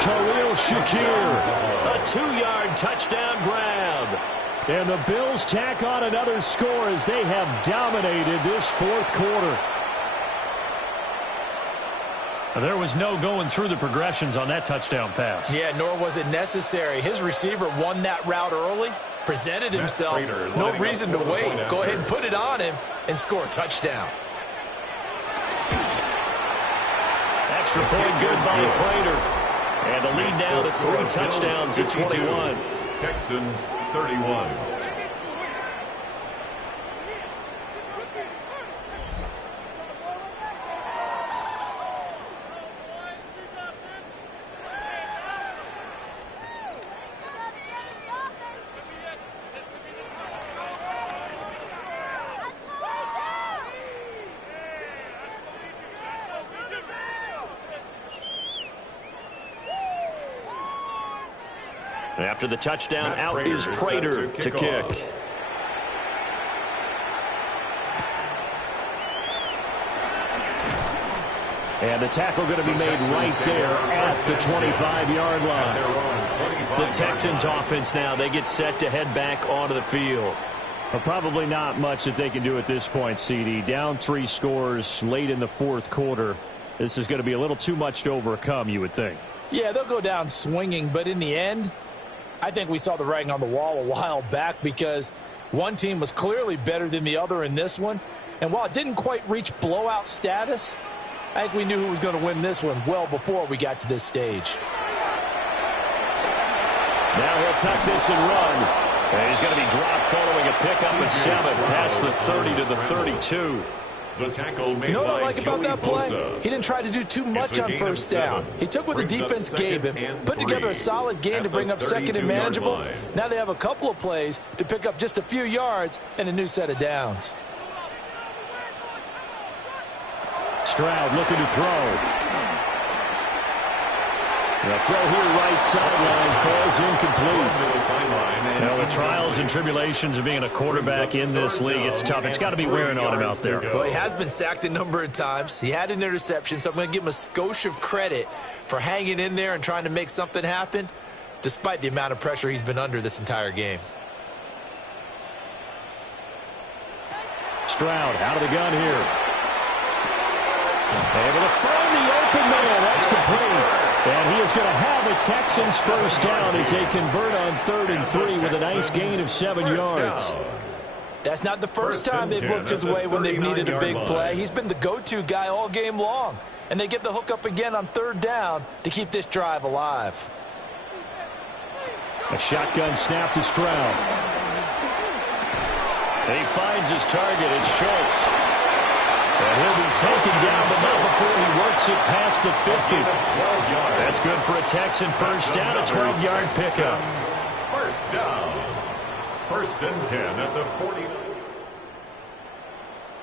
Khalil Shakir, a 2-yard touchdown grab. And the Bills tack on another score as they have dominated this 4th quarter. There was no going through the progressions on that touchdown pass. Yeah, nor was it necessary. His receiver won that route early, presented himself. No reason to wait. Go ahead and put it on him and score a touchdown. Extra point good by Prater. And the lead now to 3 touchdowns at 21. Texans 31. After the touchdown, out is Prater to kick. And the tackle going to be made right there at the 25-yard line. The Texans offense now, they get set to head back onto the field. Well, probably not much that they can do at this point, CD. Down 3 scores late in the 4th quarter. This is going to be a little too much to overcome, you would think. Yeah, they'll go down swinging, but in the end, I think we saw the writing on the wall a while back because one team was clearly better than the other in this one. And while it didn't quite reach blowout status, I think we knew who was going to win this one well before we got to this stage. Now he'll tuck this and run. And he's going to be dropped following a pickup of 7 past the 30 to the 32. The tackle made You know what I by like about that play? Bosa. He didn't try to do too much on first down. He took what the defense gave him, put together a solid game to bring up 2nd and manageable. Now they have a couple of plays to pick up just a few yards and a new set of downs. Stroud looking to throw. The throw here right sideline falls incomplete. Now, the trials and tribulations of being a quarterback in this league, it's tough. It's got to be wearing on him out there. Well, he has been sacked a number of times. He had an interception, so I'm going to give him a skosh of credit for hanging in there and trying to make something happen, despite the amount of pressure he's been under this entire game. Stroud out of the gun here. Able to find the open man. That's complete. And he is going to have the Texans first down as they convert on 3rd and 3 with a nice gain of 7 yards. That's not the first time they've looked his way when they've needed a big play. He's been the go-to guy all game long. And they get the hook up again on 3rd down to keep this drive alive. A shotgun snap to Stroud. He finds his target. It's Schultz. And he'll be taken down, but not before he works it past the 50. That's good for a Texan first down, a 12-yard pickup. First down. 1st and 10 at the 49.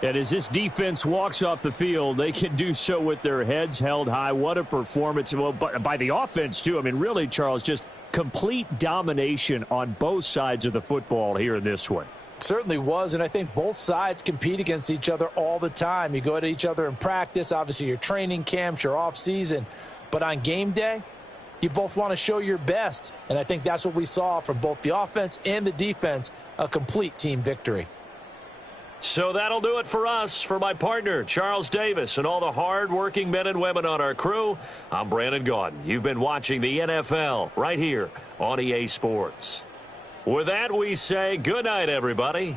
And as this defense walks off the field, they can do so with their heads held high. What a performance. Well, by the offense, too. I mean, really, Charles, just complete domination on both sides of the football here in this one. Certainly was, and I think both sides compete against each other all the time. You go at each other in practice, obviously your training camps, your off-season, but on game day, you both want to show your best, and I think that's what we saw from both the offense and the defense, a complete team victory. So that'll do it for us. For my partner, Charles Davis, and all the hard-working men and women on our crew, I'm Brandon Gaudin. You've been watching the NFL right here on EA Sports. With that, we say good night, everybody.